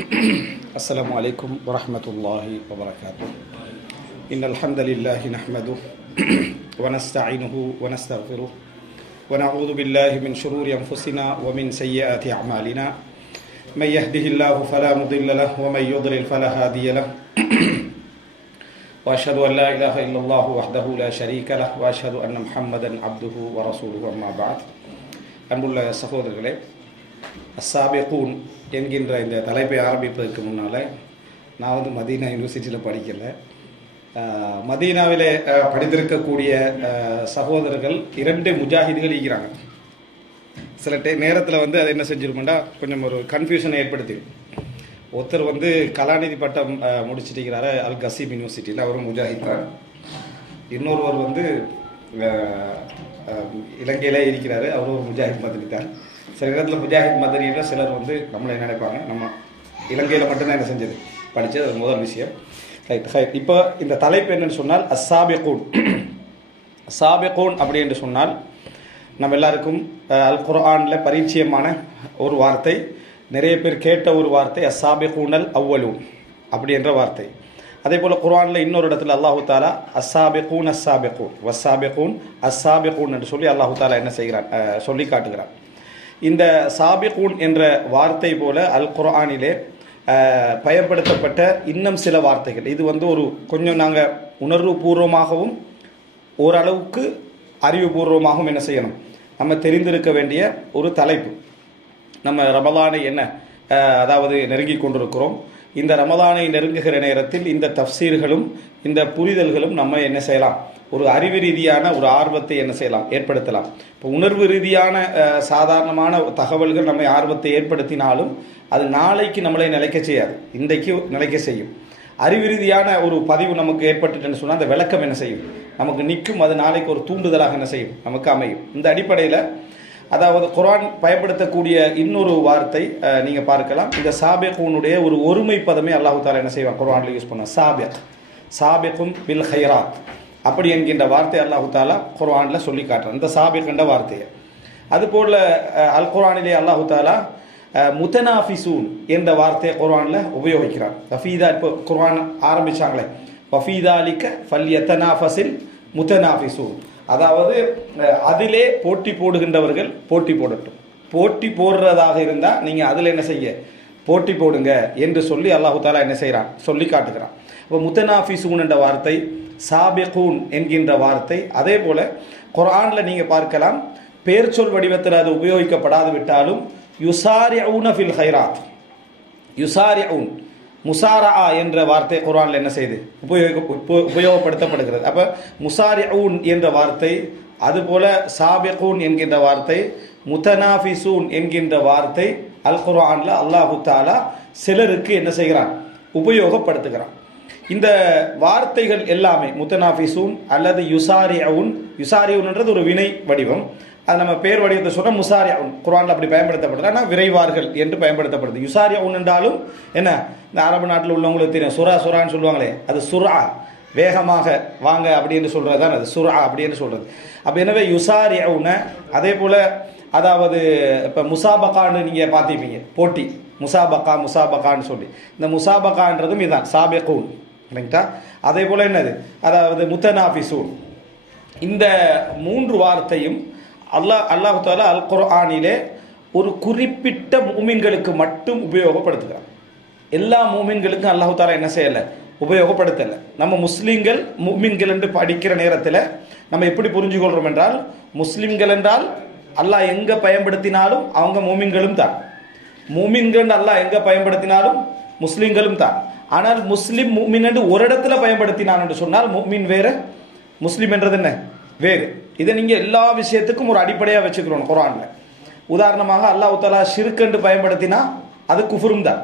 السلام عليكم ورحمة الله وبركاته. إن الحمد لله نحمده ونستعينه ونستغفره ونعوذ بالله من شرور أنفسنا ومن سيئات أعمالنا. من يهده الله فلا مضل له ومن يضلل فلا هادي له. وأشهد أن لا إله إلا الله وحده لا شريك له وأشهد أن محمدا عبده ورسوله. أما بعد. அன்புள்ள சகோதரர்களே, அஸ்ஸாபிகூன் என்கின்ற இந்த தலைப்பை ஆரம்பிப்பதற்கு முன்னால் நான் மதீனா யூனிவர்சிட்டியில் படிக்கலை. மதீனாவில் படித்திருக்கக்கூடிய சகோதரர்கள் 2 முஜாஹிதுகள் இருக்கிறாங்க. சில நேரத்தில் அது என்ன செஞ்சிருமெண்டா கொஞ்சம் ஒரு கன்ஃபியூஷனை ஏற்படுத்திடும். ஒருத்தர் கலாநிதி பட்டம் முடிச்சிட்டிருக்கிறாரு அல் கசீம் யூனிவர்சிட்டியில், அவரும் முஜாஹித் தான். இன்னொருவர் இலங்கையில் இருக்கிறாரு, அவரும் ஒரு முஜாஹித் மதனி தான். சில நேரத்தில் முஜாஹித் மதனியில் சிலர் நம்மளை நினைப்பாங்க நம்ம இலங்கையில் மட்டும்தான் என்ன செஞ்சது படித்தது, அது முதல் விஷயம். ரைட். இப்போ இந்த தலைப்பு என்னன்னு சொன்னால் அஸ்ஸாபிகூன். அஸ்ஸாபிகூன் அப்படி என்று சொன்னால் நம்ம எல்லாருக்கும் அல் குர்ஆனில் பரிச்சயமான ஒரு வார்த்தை, நிறைய பேர் கேட்ட ஒரு வார்த்தை, அஸ்ஸாபிகூனல் அவ்வலூன் அப்படி என்ற வார்த்தை. அதே போல் குர்ஆனில் இன்னொரு இடத்துல அல்லாஹு தாலா அஸ்ஸாபிகூன் அஸ்ஸாபிகூன் வஸ்ஸாபிகூன் அஸ்ஸாபிகூன் என்று சொல்லி அல்லாஹு தாலா என்ன செய்கிறான், சொல்லி காட்டுகிறான். இந்த சாபிகூன் என்ற வார்த்தை போல அல் குர்ஆனிலே பயன்படுத்தப்பட்ட இன்னும் சில வார்த்தைகள், இது ஒரு கொஞ்சம் நாங்கள் உணர்வு பூர்வமாகவும் ஓரளவுக்கு அறிவுபூர்வமாகவும் என்ன செய்யணும், நம்ம தெரிந்திருக்க வேண்டிய ஒரு தலைப்பு. நம்ம ரமலானை அதாவது நெருங்கி கொண்டிருக்கிறோம். இந்த ரமலானை நெருங்குகிற நேரத்தில் இந்த தஃப்சீர்களும் இந்த புரிதல்களும் நம்ம என்ன செய்யலாம், ஒரு அறிவு ரீதியான ஒரு ஆர்வத்தை என்ன செய்யலாம், ஏற்படுத்தலாம். இப்போ உணர்வு ரீதியான சாதாரணமான தகவல்கள் நம்மை ஆர்வத்தை ஏற்படுத்தினாலும் அது நாளைக்கு நம்மளை நிலைக்க செய்யாது, இன்றைக்கு நிலைக்க செய்யும். அறிவு ரீதியான ஒரு பதிவு நமக்கு ஏற்பட்டுன்னு சொன்னால் அந்த விளக்கம் என்ன செய்யும், நமக்கு நிற்கும், அது நாளைக்கு ஒரு தூண்டுதலாக என்ன செய்யும், நமக்கு அமையும். இந்த அடிப்படையில் அதாவது குர்ஆன் பயன்படுத்தக்கூடிய இன்னொரு வார்த்தை நீங்கள் பார்க்கலாம். இந்த சாபிகூனுடைய ஒரு ஒருமை பதமே அல்லாஹு தாலா என்ன செய்வான், குர்ஆனில் யூஸ் பண்ண சாபிகும் பில் ஹைராத் அப்படி என்கின்ற வார்த்தை அல்லாஹு தாலா குர்ஆனில் சொல்லி காட்டுறான், இந்த சாபிக் என்ற வார்த்தையை. அதுபோல் அல் குர்ஆனிலே அல்லாஹு தாலா முத்தனாஃபிசூன் என்ற வார்த்தையை குர்ஆனில் உபயோகிக்கிறான். வஃபீதா, இப்போ குர்ஆன் ஆரம்பிச்சாங்களே வஃபீதாலிக்க ஃபல்யத்தனாஃபஸில் முத்தனாஃபிசூன், அதாவது அதிலே போட்டி போடுகின்றவர்கள் போட்டி போடட்டும், போட்டி போடுறதாக இருந்தால் நீங்கள் அதில் என்ன செய்ய, போட்டி போடுங்க என்று சொல்லி அல்லாஹு தாலா என்ன செய்கிறான், சொல்லி காட்டுகிறான். இப்போ முத்தனாஃபிசூன் என்ற வார்த்தை, சாபிகூன் என்கின்ற வார்த்தை, அதே போல குர்ஆனில் நீங்கள் பார்க்கலாம் பேர் சொல் வடிவத்தில் அது உபயோகிக்கப்படாது விட்டாலும் யுசாரிஊன ஃபில் ஹைராத், யுசாரிஊன் முசாரா என்ற வார்த்தை குர்ஆனில் என்ன செய்து உபயோகப்படுத்தப்படுகிறது. அப்போ முசாரிஊன் என்ற வார்த்தை, அதுபோல சாபிகூன் என்கின்ற வார்த்தை, முத்தனாஃபிசூன் என்கின்ற வார்த்தை அல் குர்ஆனில் அல்லாஹு தாலா சிலருக்கு என்ன செய்கிறான், உபயோகப்படுத்துகிறான். இந்த வார்த்தைகள் எல்லாமே முத்தனாஃபிசூன் அல்லது யுசாரிஊன்ன்றது ஒரு வினை வடிவம், அது நம்ம பேர் வடிவத்தை சொன்னால் முசாரிஊன் குர்ஆனில் அப்படி பயன்படுத்தப்படுது. ஆனால் விரைவார்கள் என்று பயன்படுத்தப்படுது. யுசாரிஊன் என்றாலும் என்ன, இந்த அரபு நாட்டில் உள்ளவங்களுக்கு தெரியும், சுரான்னு சொல்லுவாங்களே, அது சுரா, வேகமாக வாங்க அப்படின்னு சொல்கிறது தான் அது சுரா அப்படின்னு சொல்கிறது. அப்போ எனவே யுசாரிஊன, அதே போல் அதாவது இப்போ முசாபகான்னு நீங்கள் பார்த்துப்பீங்க, போட்டி, முசாபகான்னு சொல்லி, இந்த முசாபகான்றதும் இதுதான் சாபிகூன், இல்லைங்களா? அதே போல் என்னது, அதாவது முத்தனாஃபிசூன், இந்த 3 வார்த்தையும் அல்லாஹு தாலா அல் குர்ஆனிலே ஒரு குறிப்பிட்ட மூமின்களுக்கு மட்டும் உபயோகப்படுத்துகிறான். எல்லா மூமின்களுக்கும் அல்லாஹு தாலா என்ன செய்யலை, உபயோகப்படுத்தலை. நம்ம முஸ்லீம்கள் மூமின்கள் என்று படிக்கிற நேரத்தில் நம்ம எப்படி புரிஞ்சுக்கொள்கிறோம் என்றால், முஸ்லீம்கள் என்றால் அல்லாஹ் எங்கே பயன்படுத்தினாலும் அவங்க மூமின்களும் தான், மூமின்கள் அல்லாஹ் எங்கே பயன்படுத்தினாலும் முஸ்லீம்களும் தான். ஆனால் முஸ்லீம் மூமின் என்று ஒரு இடத்துல பயன்படுத்தினான் என்று சொன்னால் மூமின் வேறு, முஸ்லீம் என்றது என்ன வேறு. இதை நீங்கள் எல்லா விஷயத்துக்கும் ஒரு அடிப்படையாக வச்சுக்கிறோம் குர்ஆனில். உதாரணமாக அல்லாஹ் தஆலா ஷிர்க் என்று பயன்படுத்தினா அது குஃப்ரும் தான்,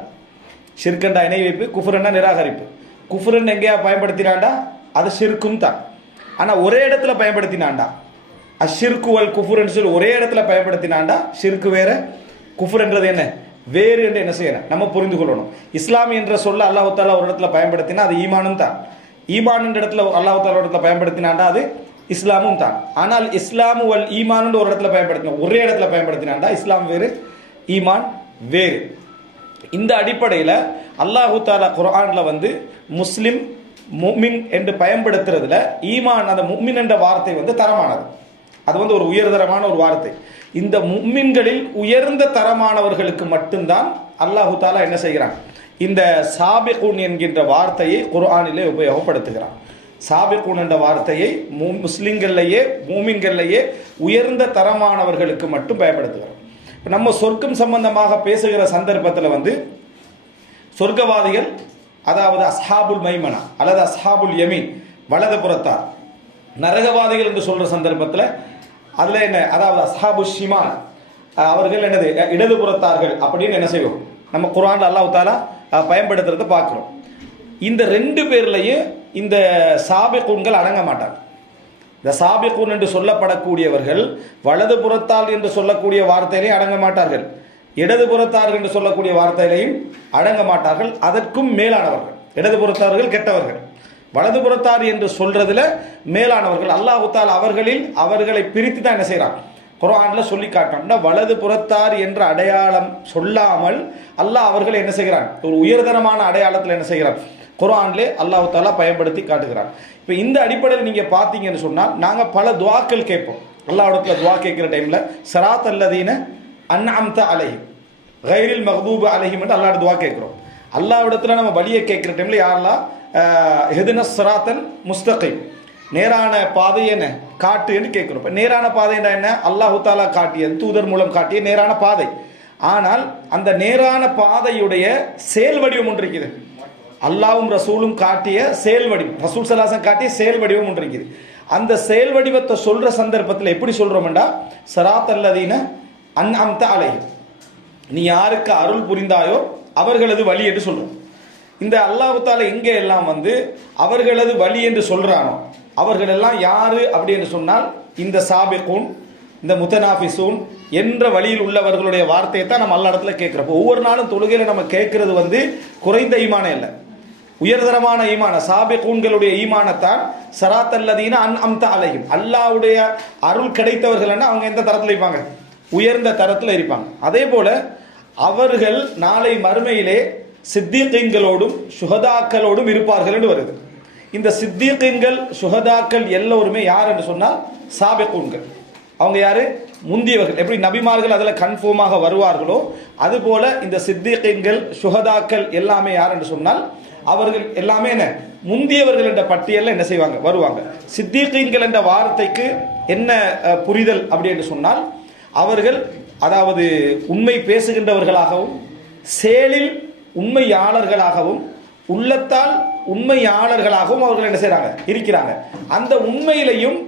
ஷிர்கண்டா இணை வைப்பு, குஃப்ரண்டா நிராகரிப்பு. குஃப்ரன் எங்கேயா பயன்படுத்தினாண்டா அது ஷிர்க்கும் தான். ஆனால் ஒரே இடத்துல பயன்படுத்தினாண்டா அஷிர்கு வல் குஃப்ருன்னு சொல்லி ஒரே இடத்துல பயன்படுத்தினாண்டா ஷிர்கு வேற, குஃப்ருன்றது என்ன வேறு என்று என்ன செய்யணும், நம்ம புரிந்து கொள்ளணும். இஸ்லாம் என்ற சொல்ல அல்லாஹ் தஆலா ஒரு இடத்துல பயன்படுத்தினா அது ஈமானும் தான், ஈமான் என்ற இடத்துல அல்லாஹ் தஆலா ஒரு இடத்துல பயன்படுத்தினாண்டா அது இஸ்லாமும் தான். ஆனால் இஸ்லாமு வல் ஈமான் ஒரு இடத்துல பயன்படுத்தினா, ஒரே இடத்துல பயன்படுத்தினாண்டா இஸ்லாம் வேறு ஈமான் வேறு. இந்த அடிப்படையில் அல்லாஹு தாலா குர்ஆன்ல வந்து முஸ்லிம் முஃமின் என்று பயன்படுத்துறதுல ஈமான், அந்த முஃமின் என்ற வார்த்தை வந்து தரமானது. அது வந்து ஒரு உயர்தரமான ஒரு வார்த்தை. இந்த முஃமின்களில் உயர்ந்த தரமானவர்களுக்கு மட்டும்தான் அல்லாஹு தாலா என்ன செய்கிறான், இந்த சாபிகூன் என்கின்ற வார்த்தையை குர்ஆனிலே உபயோகப்படுத்துகிறான். சாபிகூன் என்ற வார்த்தையை முஸ்லிம்கள்லேயே மூமின்கள்லேயே உயர்ந்த தரமானவர்களுக்கு மட்டும் பயன்படுத்துகிறான். நம்ம சொர்க்கம் சம்பந்தமாக பேசுகிற சந்தர்ப்பத்தில் வந்து சொர்க்கவாதிகள், அதாவது அஸ்ஹாபுல் மைமனா அல்லது அஸ்ஹாபுல் யமீன் வலது புறத்தார், நரகவாதிகள் என்று சொல்ற சந்தர்ப்பத்தில் அதுல என்ன, அதாவது அஸ்ஹாபு ஷிமால் அவர்கள் என்னது இடது புறத்தார்கள் அப்படின்னு என்ன செய்வோம், நம்ம குர்ஆன்ல அல்லாஹ் தஆலா பயன்படுத்துறத பார்க்கிறோம். இந்த ரெண்டு பேர்லயும் இந்த சாபிகூன்கள் அடங்க மாட்டாங்க. இந்த சாபிகூன் என்று சொல்லப்படக்கூடியவர்கள் வலது புறத்தால் என்று சொல்லக்கூடிய வார்த்தையிலையும் அடங்க மாட்டார்கள், இடது புறத்தார்கள் என்று சொல்லக்கூடிய வார்த்தையிலையும் அடங்க மாட்டார்கள். அதற்கும் மேலானவர்கள். இடது புறத்தார்கள் கெட்டவர்கள், வலது புறத்தார் என்று சொல்றதுல மேலானவர்கள். அல்லாஹ் தஆலா அவர்களை பிரித்து தான் என்ன செய்யறான், குர்ஆன்ல சொல்லி காட்டோம்னா வலது புறத்தார் என்ற அடையாளம் சொல்லாமல் அல்லாஹ் அவர்களை என்ன செய்கிறான், ஒரு உயர்தரமான அடையாளத்தில் என்ன செய்கிறான், குர்ஆன்லே அல்லாஹ் தஆலா பயன்படுத்தி காட்டுகிறான். இப்போ இந்த அடிப்படையில் நீங்க பார்த்தீங்கன்னு சொன்னால் நாங்க பல துஆக்கள் கேட்போம். அல்லாஹ்விடத்துல துஆ கேட்கிற டைம்ல ஸிராத் அல்லதீன அன்அம்த அலைஹிம் கைரில் மக்தூப் அலைஹிம் என்று அல்லாஹ்விட துஆ கேட்கிறோம். அல்லாஹ்விடத்துல நம்ம வழியை கேட்கிற டைம்ல யாரெல்லாம் ஹிதுனஸ் ஸிராத்தல் முஸ்தகீம், நேரான பாதை என்ன காட்டுன்னு கேட்கிறோம். இப்போ நேரான பாதை என்ன, அல்லாஹ் தஆலா காட்டியது, தூதர் மூலம் காட்டிய நேரான பாதை. ஆனால் அந்த நேரான பாதையுடைய செயல் வடிவம் ஒன்று இருக்குது. அல்லாஹ்வும் ரசூலும் காட்டிய செயல் வடிவம், ரசூல் ஸல்லல்லாஹு அலைஹி வஸல்லம் காட்டிய செயல் வடிவம் ஒன்று இருக்குது. அந்த செயல் வடிவத்தை சொல்ற சந்தர்ப்பத்தில் எப்படி சொல்றோம்டா, ஸிராத் அல்லதீன அன்அம்த அலைஹிம், நீ யாருக்கு அருள் புரிந்தாயோ அவர்களது வழி என்று சொல்றோம். இந்த அல்லாஹ் தஆலா எங்கே எல்லாம் வந்து அவர்களது வழி என்று சொல்றானோ அவர்கள் எல்லாம் யாரு அப்படின்னு சொன்னால் இந்த சாபிகூன், இந்த முத்தனாஃபிசூன் என்ற வழியில் உள்ளவர்களுடைய வார்த்தையை தான் நம்ம எல்லா இடத்துல கேட்கிறோம். ஒவ்வொரு நாளும் தொழுகையில நம்ம கேட்கறது வந்து குறைந்த ஈமானே இல்லை, உயர்தரமான ஈமான சாபிகூன்களுடைய ஈமானத்தான். ஸிராத் அல்லதீன அன்அம்த அலைஹிம், அல்லாஹ்வுடைய அருள் கிடைத்தவர்கள்னா அவங்க எந்த தரத்தில் இருப்பாங்க, உயர்ந்த தரத்தில் இருப்பாங்க. அதே போல அவர்கள் நாளை மறுமையிலே சித்தீகீன்களோடும் சுஹதாக்களோடும் இருப்பார்கள் என்று வருது. இந்த சித்தீகீன்கள் சுஹதாக்கள் எல்லோருமே யார் என்று சொன்னால் சாபிகூன்கள். அவங்க யாரு, முந்தியவர்கள். எப்படி நபிமார்கள் அதுல கன்ஃபார்மாக வருவார்களோ அதுபோல இந்த சித்தீகீன்கள் சுஹதாக்கள் எல்லாமே யார் என்று சொன்னால் அவர்கள் எல்லாமே என்ன, முந்தியவர்கள் என்ற பட்டியலில் என்ன செய்வாங்க, வருவாங்க. சித்தீகீன்கள் என்ற வார்த்தைக்கு என்ன புரிதல் அப்படி என்று சொன்னால் அவர்கள் அதாவது உண்மை பேசுகின்றவர்களாகவும் செயலில் உண்மையாளர்களாகவும் உள்ளத்தால் உண்மையாளர்களாகவும் அவர்கள் என்ன செய்றாங்க, இருக்கிறாங்க. அந்த உண்மையிலையும்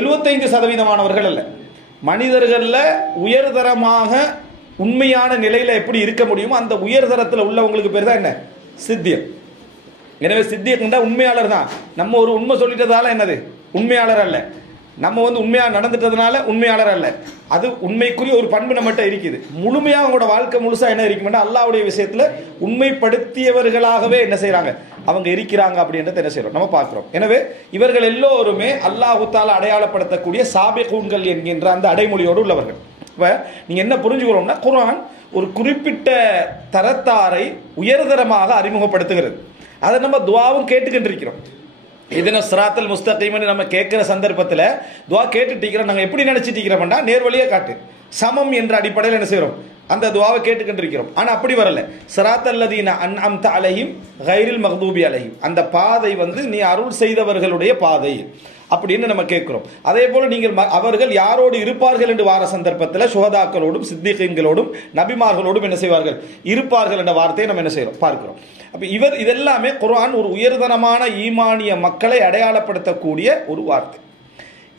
75% அல்ல, மனிதர்கள்ல உயர்தரமாக உண்மையான நிலையில எப்படி இருக்க முடியுமோ அந்த உயர்தரத்தில் உள்ளவங்களுக்கு பேர் தான் என்ன, சித்தியம். எனவே சித்தியம்னா உண்மையாளர் தான். நம்ம ஒரு உண்மை சொல்லிட்டதால என்னது உண்மையாளர் அல்ல, நம்ம வந்து உண்மையா நடந்துட்டதுனால உண்மையாளர் அல்ல. அது உண்மைக்குரிய ஒரு பண்பு நம்மகிட்ட இருக்குது. முழுமையாக அவங்களோட வாழ்க்கை முழுசா என்ன இருக்கும்னா அல்லாஹ்வுடைய விஷயத்துல உண்மைப்படுத்தியவர்களாகவே என்ன செய்யறாங்க, அவங்க இருக்கிறாங்க அப்படின்றத என்ன செய்யறோம் நம்ம பார்க்கிறோம். எனவே இவர்கள் எல்லோருமே அல்லாஹ் தஆலா அடையாளப்படுத்தக்கூடிய சாபிகூன்கள் என்கின்ற அந்த அடைமொழியோடு உள்ளவர்கள். இப்ப நீங்க என்ன புரிஞ்சுக்கிறோம்னா குர்ஆன் ஒரு குறிப்பிட்ட தரத்தாரை உயர்தரமாக அறிமுகப்படுத்துகிறது. அதை நம்ம துஆவும் கேட்டுக்கிட்டு இருக்கிறோம். இதன ஸிராத்தல் முஸ்தகீம்னு நம்ம கேட்கிற சந்தர்ப்பத்தில் துஆ கேட்டுட்டு இருக்கிறோம். நாங்கள் எப்படி நினைச்சிட்டு இருக்கிறோம்னா நேர்வழியை காட்டு சமம் என்ற அடிப்படையில் என்ன செய்கிறோம், அந்த துஆவை கேட்டுக்கிட்டு இருக்கிறோம். ஆனால் அப்படி வரல. ஸிராத் அல்லதீன அன்அம்த அலைஹிம் கைரில் மக்தூபி அலைஹிம், அந்த பாதை வந்து நீ அருள் செய்தவர்களுடைய பாதை அப்படின்னு நம்ம கேட்கிறோம். அதே போல நீங்கள் அவர்கள் யாரோடு இருப்பார்கள் என்று வார சந்தர்ப்பத்தில் சுஹதாக்களோடும் சித்திகீன்களோடும் நபிமார்களோடும் என்ன செய்வார்கள், இருப்பார்கள் என்ற வார்த்தையை நம்ம என்ன செய்கிறோம் பார்க்கிறோம். அப்போ இதெல்லாமே குர்ஆன் ஒரு உயர்தரமான ஈமானிய மக்களை அடையாளப்படுத்தக்கூடிய ஒரு வார்த்தை.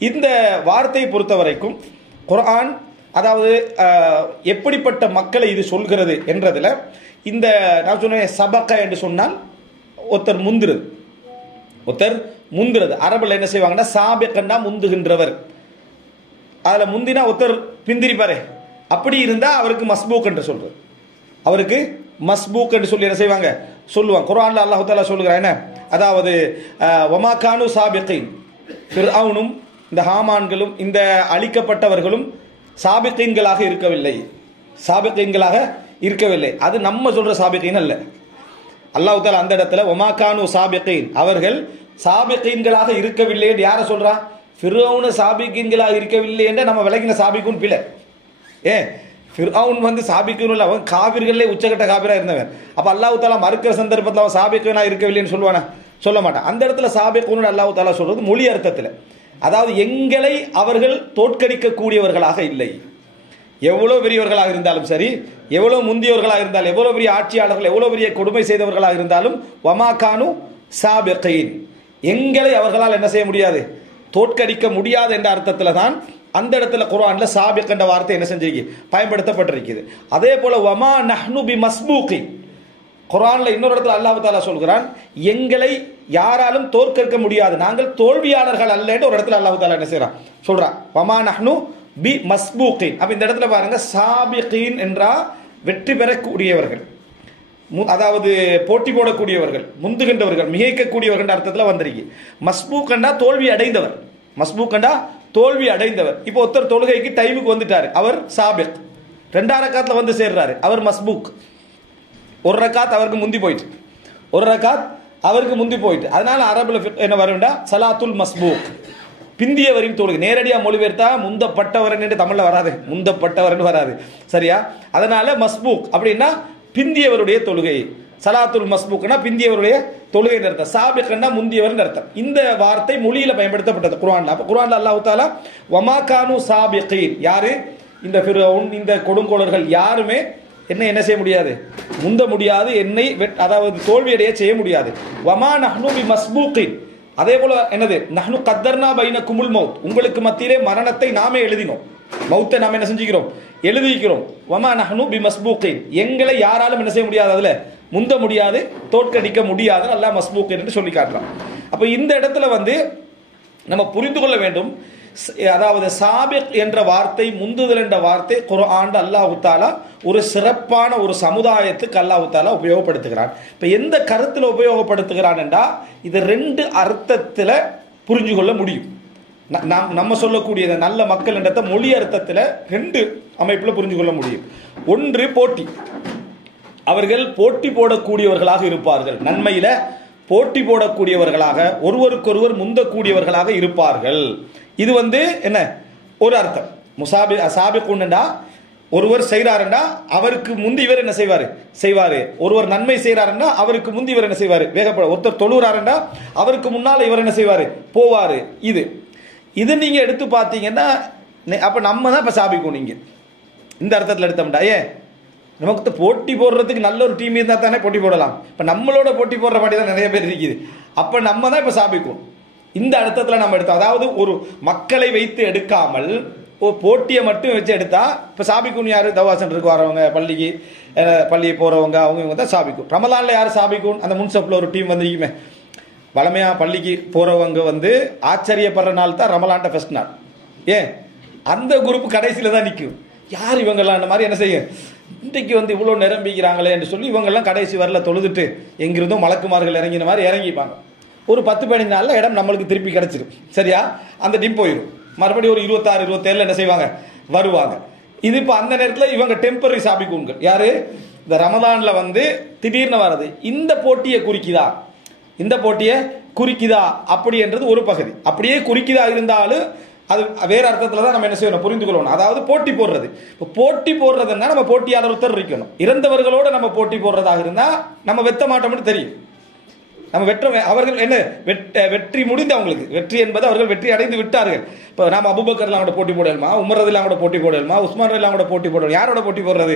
இந்த வார்த்தையை பொறுத்த வரைக்கும் குர்ஆன் அதாவது எப்படிப்பட்ட மக்களை இது சொல்கிறது என்றதில் இந்த நான் சொன்ன சபக என்று சொன்னால் ஒருத்தர் முந்துறது. அரபில் என்ன செய்வாங்கன்னா சாபிகன்னா முந்துகின்றவர், அதில் முந்தினா ஒருத்தர் பிந்திரிப்பாரே, அப்படி இருந்தால் அவருக்கு மஸ்பூக் என்று சொல்றது. அவருக்கு மஸ்பூக் என்று சொல்லி என்ன செய்வாங்க சொல்லுவாங்க. குர்ஆன்ல அல்லாஹ் தஆலா சொல்லுகிறான் என்ன, அதாவது வமா கானு சாபிகீன், ஃபிர்அவுனும் இந்த ஹாமான்களும் இந்த அழிக்கப்பட்டவர்களும் சாபிகீன்களாக இருக்கவில்லை, சாபிகீன்களாக இருக்கவில்லை. அது நம்ம சொல்ற சாபிகீன் அல்ல. அல்லாஹ் தஆலா அந்த இடத்துல வமா கானு சாபிகீன், அவர்கள் சாபிகீன்களாக இருக்கவில்லை என்று யாரை சொல்றா? ஃபிர்அவுன சாபிகீன்களாக இருக்கவில்லை என்ற நம்ம விளக்கின சாபிகூன் பிழை. ஃபிர்அவுன் வந்து சாபிகூன் இல்ல, அவன் காபிர்களே உச்சகட்ட காபிரா இருந்தவன். அப்ப அல்லாஹ் தஆலா மறுக்கிற சந்தர்ப்பத்தில் அவன் சாபிகூனா இருக்கவில்லைன்னு சொல்லுவானா? சொல்ல மாட்டான். அந்த இடத்துல சாபிகூன் அல்லாஹ் தஆலா சொல்றது மொழி அர்த்தத்தில், அதாவது எங்களை அவர்கள் தோற்கடிக்க கூடியவர்களாக இல்லை. எவ்வளவு பெரியவர்களாக இருந்தாலும் சரி, எவ்வளவு முந்தியவர்களாக இருந்தாலும், எவ்வளவு பெரிய ஆட்சியாளர்கள், எவ்வளவு பெரிய கொடுமை செய்தவர்களாக இருந்தாலும் வமா கானு சாபிகீன், எங்களை அவர்களால் என்ன செய்ய முடியாது? தோற்கடிக்க முடியாது என்ற அர்த்தத்தில் தான் அந்த இடத்துல குர்ஆன்ல சாபிக் என்ற வார்த்தை என்ன செஞ்சிருக்கு? பயன்படுத்தப்பட்டிருக்கிறது. அதே போல வமா நஹ்னு பி மஸ்பூகின், குர்ஆன்ல இன்னொரு இடத்துல அல்லாஹ் தஆலா சொல்கிறான், எங்களை யாராலும் தோற்கடிக்க முடியாது, நாங்கள் தோல்வியாளர்கள் அல்ல என்று ஒரு இடத்துல அல்லாஹ் தஆலா என்ன செய்றான்? சொல்றான் வமா நஹ்னு பி மஸ்பூகின். அப்ப இந்த இடத்துல பாருங்க, சாபிகீன் என்றா வெற்றி பெறக்கூடியவர்கள், அதாவது போட்டி போடக்கூடியவர்கள், முந்துகின்றவர்கள், மிகைக்கக்கூடியவர்கள் அர்த்தத்தில் வந்திருக்கு. மஸ்பூக் கண்டா தோல்வி அடைந்தவர், மஸ்பூக் கண்டா தோல்வி அடைந்தவர். இப்போ ஒருத்தர் தொழுகைக்கு டைமுக்கு வந்துட்டாரு, அவர் சாபிக். 2 ரக்காத்துல வந்து சேர்றாரு, அவர் மஸ்பூக். 1 ரக்காத் அவருக்கு முந்தி போயிட்டு, 1 ரக்காத் அவருக்கு முந்தி போயிட்டு. அதனால அரபுல என்ன வரும்டா சலாத்துல் மஸ்பூக், பிந்தியவரின் தொழுகை. நேரடியாக மொழிபெயர்த்தா முந்தப்பட்டவர் என்று தமிழ்ல வராது, முந்தப்பட்டவர் வராது, சரியா? அதனால மஸ்பூக் அப்படின்னா பிந்தியவருடைய தொழுகை. சலாத்துல் மஸ்பூக்னா பிந்தியவருடைய தொழுகை அர்த்தம், சாபிக்னா முந்தியவர் அர்த்தம். இந்த வார்த்தை மொழியில பயன்படுத்தப்பட்டது குர்ஆன்ல. அப்ப குர்ஆன்ல அல்லாஹ் தஆலா வமா கானு சாபிகீன், யாரு? இந்த ஃபிர்அவுன், இந்த கொடுங்கோலர்கள் யாருமே என்ன செய்ய முடியாது? முந்த முடியாது, என்னை அதாவது தோல்வியடைய செய்ய முடியாது. வமா நஹ்னு பி மஸ்பூகின், அதே போல என்னது? நஹ்னு கத்தர்னா பைனகுமுல் மௌத், உங்களுக்கு மத்தியிலே மரணத்தை நாமே எழுதினோம், மௌத்தை நாம என்ன செஞ்சுக்கிறோம்? எழுதிக்கிறோம். வமா நஹ்னு பி மஸ்பூகின், எங்களை யாராலும் என்ன செய்ய முடியாது, அதுல முந்த முடியாது, தோற்கடிக்க முடியாது, அல்லாஹ் மஸ்பூகின் என்று சொல்லி காட்டுறான். அப்ப இந்த இடத்துல வந்து நம்ம புரிந்து கொள்ள வேண்டும், அதாவது சாபிக் என்ற வார்த்தை, முந்துதல் என்ற வார்த்தை குர்ஆன்ல அல்லாஹ் தஆலா ஒரு சிறப்பான ஒரு சமுதாயத்துக்கு அல்லாஹ் தஆலா உபயோகப்படுத்துகிறான். இப்ப எந்த கருத்துல உபயோகப்படுத்துகிறான் என்றா, இது 2 அர்த்தத்துல புரிஞ்சு கொள்ள முடியும். நம்ம சொல்லக்கூடிய நல்ல மக்கள் என்ற மொழி அர்த்தத்தில் 2 அமைப்புல புரிஞ்சு கொள்ள முடியும். ஒன்று போட்டி, அவர்கள் போட்டி போடக்கூடியவர்களாக இருப்பார்கள், நன்மையில போட்டி போடக்கூடியவர்களாக, ஒருவருக்கொருவர் முந்தக்கூடியவர்களாக இருப்பார்கள். இது வந்து என்ன ஒரு அர்த்தம். சாபிகுன்னா ஒருவர் செய்கிறாருன்னா அவருக்கு முந்தி இவர் என்ன செய்வாரு. ஒருவர் நன்மை செய்கிறாருன்னா அவருக்கு முந்தி இவர் என்ன செய்வாரு, வேகப்பட. ஒருத்தர் தொழுகிறாருன்னா அவருக்கு முன்னால இவர் என்ன செய்வாரு, போவாரு. இது நீங்க எடுத்து பார்த்தீங்கன்னா அப்ப நம்ம தான் இப்ப சாபிக்கும். நீங்க இந்த அர்த்தத்தில் எடுத்தோம்டா, நமக்கு போட்டி போடுறதுக்கு நல்ல ஒரு டீம் இருந்தா தானே போட்டி போடலாம். இப்ப நம்மளோட போட்டி போடுற மாதிரி தான் நிறைய பேர் இருக்குது. அப்ப நம்ம தான் இப்ப சாபிக்கும். இந்த அர்த்தத்தில் நம்ம எடுத்தோம், அதாவது ஒரு மக்களை வைத்து எடுக்காமல் ஒரு போட்டியை மட்டும் வச்சு எடுத்தா இப்ப சாபிக்கும். யாரு? தவா சென்டருக்கு வரவங்க, பள்ளி போறவங்க, அவங்க தான் சாபிக்கும். ரமலான்ல யாரு சாபிக்கும்? அந்த முன்சப்ல ஒரு டீம் வந்துக்குமே, வளமையா பள்ளிக்கு போறவங்க வந்து ஆச்சரியப்படுற நாள் தான் ரமலான்ட ஃபர்ஸ்ட் நாள். அந்த குரூப் கடைசியில தான் நிற்கும். யார் இவங்கெல்லாம் இந்த மாதிரி என்ன செய்யும், இன்றைக்கு வந்து இவ்வளோ நிரம்பிக்கிறாங்களே என்று சொல்லி இவங்கெல்லாம் கடைசி வரல தொழுதுட்டு எங்கிருந்தோ மலக்குமார்கள் இறங்கின மாதிரி இறங்கிப்பாங்க. ஒரு 10-15 நாள்ல இடம் நம்மளுக்கு திருப்பி கிடைச்சிடும், சரியா? அந்த டீம் போயிடும். மறுபடியும் ஒரு 26-27 என்ன செய்வாங்க, வருவாங்க. இது இப்போ அந்த நேரத்தில் இவங்க டெம்பரரி சாபிக்குங்கள். யாரு? இந்த ரமலான்ல வந்து திடீர்னு வர்றது இந்த போட்டியை குறிக்குதா, இந்த போட்டியை குறிக்குதா அப்படி என்றது ஒரு பகுதி. அப்படியே குறிக்குதா இருந்தாலும் அது வேற அர்த்தத்தில் தான் நம்ம என்ன செய்யணும், புரிந்து கொள்ளணும். அதாவது போட்டி போடுறது. இப்போ போட்டி போடுறதுன்னா நம்ம போட்டியாளர் ஒருத்தர் இருக்கணும். இறந்தவர்களோடு நம்ம போட்டி போடுறதாக இருந்தால் நம்ம வெத்த மாட்டோம்னு தெரியும். நம்ம அவர்கள் என்ன வெற்றி முடிந்து, அவங்களுக்கு வெற்றி என்பது அவர்கள் வெற்றி அடைந்து விட்டார்கள். இப்போ நாம அபூபக்கர்லாம் கூட போட்டி போடலுமா, உமர் ரலியல்லாஹு கூட போட்டி போடலுமா, உஸ்மான் ரலியல்லாஹு கூட போட்டி போடலாம். யாரோட போட்டி போடுறது?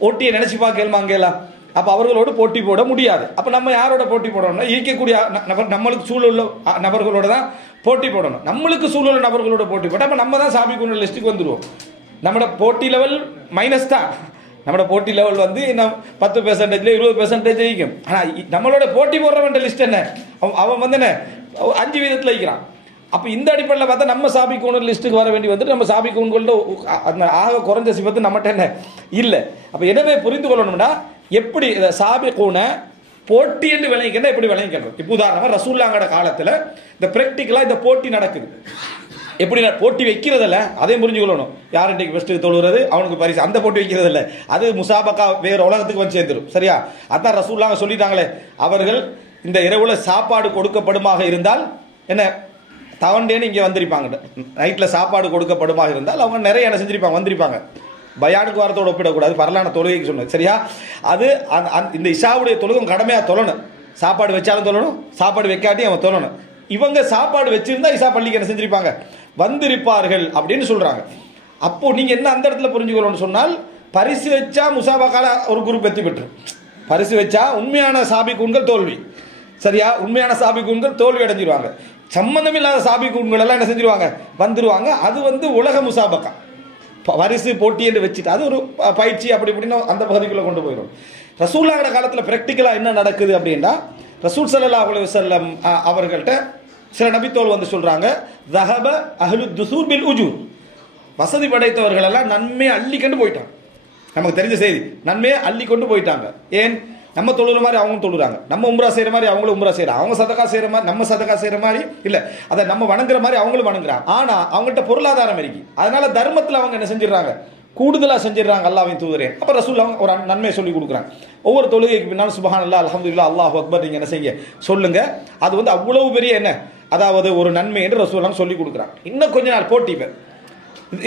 போட்டியை நினைச்சு பார்க்கலாமா அங்கெல்லாம்? அப்ப அவர்களோடு போட்டி போட முடியாது. அப்ப நம்ம யாரோட போட்டி போடணும்னா ஈர்க்கக்கூடிய நம்மளுக்கு சூழலுள்ள நபர்களோட தான் போட்டி போடணும். நம்மளுக்கு சூழலுள்ள நபர்களோட போட்டி போட்டா அப்ப நம்ம தான் சாபிக்குள்ள லிஸ்ட்டுக்கு வந்துருவோம். நம்மளோட போட்டி லெவல் மைனஸ் தான். நம்மளோட போட்டி லெவல் வந்து 10% 20% ஜெயிக்கும். ஆனா நம்மளோட போட்டி போடுறவன் லிஸ்ட் என்ன, அவன் வந்து என்ன 5 வீதத்தில் வைக்கிறான். அப்ப இந்த அடிப்படையில் பார்த்தா நம்ம சாபிக்கோன் லிஸ்ட்டுக்கு வர வேண்டி வந்துட்டு நம்ம சாபிக்கோன்களோட அந்த ஆக குறைஞ்ச சிபத்து நம்மகிட்ட என்ன இல்லை. அப்ப எனவே புரிந்து கொள்ளணும்னா எப்படி சாபிக்கூன போட்டி என்று விளங்கிக்கணும், எப்படி விளங்கிக்கணும். இப்போ உதாரணமா ரசூலுல்லாஹோட காலத்துல இந்த பிராக்டிகலா இந்த போட்டி நடக்குது. எப்படி போட்டி வைக்கிறதில்ல, அதையும் புரிஞ்சுக்கொள்ளணும். யார் இன்றைக்கு ஃபர்ஸ்ட் தொழுகிறது அவனுக்கு பரிசு, அந்த போட்டி வைக்கிறதில்ல. அது முசாபக்கா வேற உலகத்துக்கு வந்து சேர்ந்துடும். சரியா? அதான் ரசூலுல்லாஹ் சொல்லிட்டாங்களே, அவர்கள் இந்த இரவுல சாப்பாடு கொடுக்கப்படுமாக இருந்தால் என்ன தவண்டேன்னு இங்கே வந்திருப்பாங்க. நைட்டில் சாப்பாடு கொடுக்கப்படுமாக இருந்தால் அவங்க நிறைய என்ன செஞ்சிருப்பாங்க, வந்திருப்பாங்க. பயானுக்கு வாரத்தோடு ஒப்பிடக்கூடாது, பரலான தொழுகைக்கு சொன்னது. சரியா? அது இந்த இஷாவுடைய தொழுகம் கடமையாக தொழணும். சாப்பாடு வச்சாலும் தொழணும், சாப்பாடு வைக்காட்டி அவன் தொழணும். இவங்க சாப்பாடு வச்சிருந்தா இஷா பள்ளிக்கு என்ன செஞ்சிருப்பாங்க, வந்திருப்பார்கள் அப்படின்னு சொல்றாங்க. அப்போ நீங்க என்ன அந்த இடத்துல புரிஞ்சுக்கணும்னு சொன்னால், பரிசு வச்சா முசாபகால ஒரு குரூப் வெற்றி பெற்று, பரிசு வச்சா உண்மையான சாபிக்கூன்கள் தோல்வி. சரியா? உண்மையான சாபிக்கூன்கள் தோல்வி அடைஞ்சிருவாங்க. சம்பந்தம் இல்லாத சாபிக்கூன்கள் எல்லாம் என்ன செஞ்சிருவாங்க, வந்துருவாங்க. அது வந்து உலக முசாபக்கா பரிசு போட்டி என்று வச்சுட்டு அது ஒரு பயிற்சி அப்படி இப்படின்னு அந்த பகுதிக்குள்ள கொண்டு போயிடும். ரசூலுல்லாஹ் காலத்தில் பிராக்டிக்கலா என்ன நடக்குது அப்படின்னா, ரசூல் ஸல்லல்லாஹு அலைஹி வஸல்லம் அவர்கள்ட்ட சில நபித்தோல் வந்து சொல்றாங்க, ذهب اهل الدثور بالاجور, வசதி படைத்தவர்கள் எல்லாம் நன்மையை அள்ளி கொண்டு போயிட்டாங்க. நமக்கு தெரிஞ்ச செய்தி, நன்மையை அள்ளி கொண்டு போயிட்டாங்க. ஏன்? நம்ம தொழுற மாதிரி அவங்க தொழுறாங்க, நம்ம உம்ரா செய்யற மாதிரி அவங்களும் உம்ரா செய்யறாங்க, அவங்க சதகா செய்யற மாதிரி நம்ம சதகா செய்யற மாதிரி இல்ல, அதை நம்ம வணங்குற மாதிரி அவங்களும் வணங்குறாங்க. ஆனா அவங்கள்ட்ட பொருளாதாரம் இருக்கு, அதனால தர்மத்தில் அவங்க என்ன செஞ்சிடறாங்க, கூடுதலா செஞ்சிடறாங்க. அல்லாஹ்வின் தூதரே, அப்ப ரசூல் அவங்க ஒரு நன்மையை சொல்லி கொடுக்குறாங்க. ஒவ்வொரு தொழுகைக்கு பின்னாலும் சுப்ஹானல்லாஹ் அல்ஹம்துலில்லாஹ் அல்லாஹு அக்பர் நீங்க என்ன செய்ய சொல்லுங்க. அது வந்து அவ்வளவு பெரிய என்ன, அதாவது ஒரு நன்மை என்று ரசூல் சொல்லி கொடுக்குறாங்க. இன்னும் கொஞ்ச நாள் போட்டி,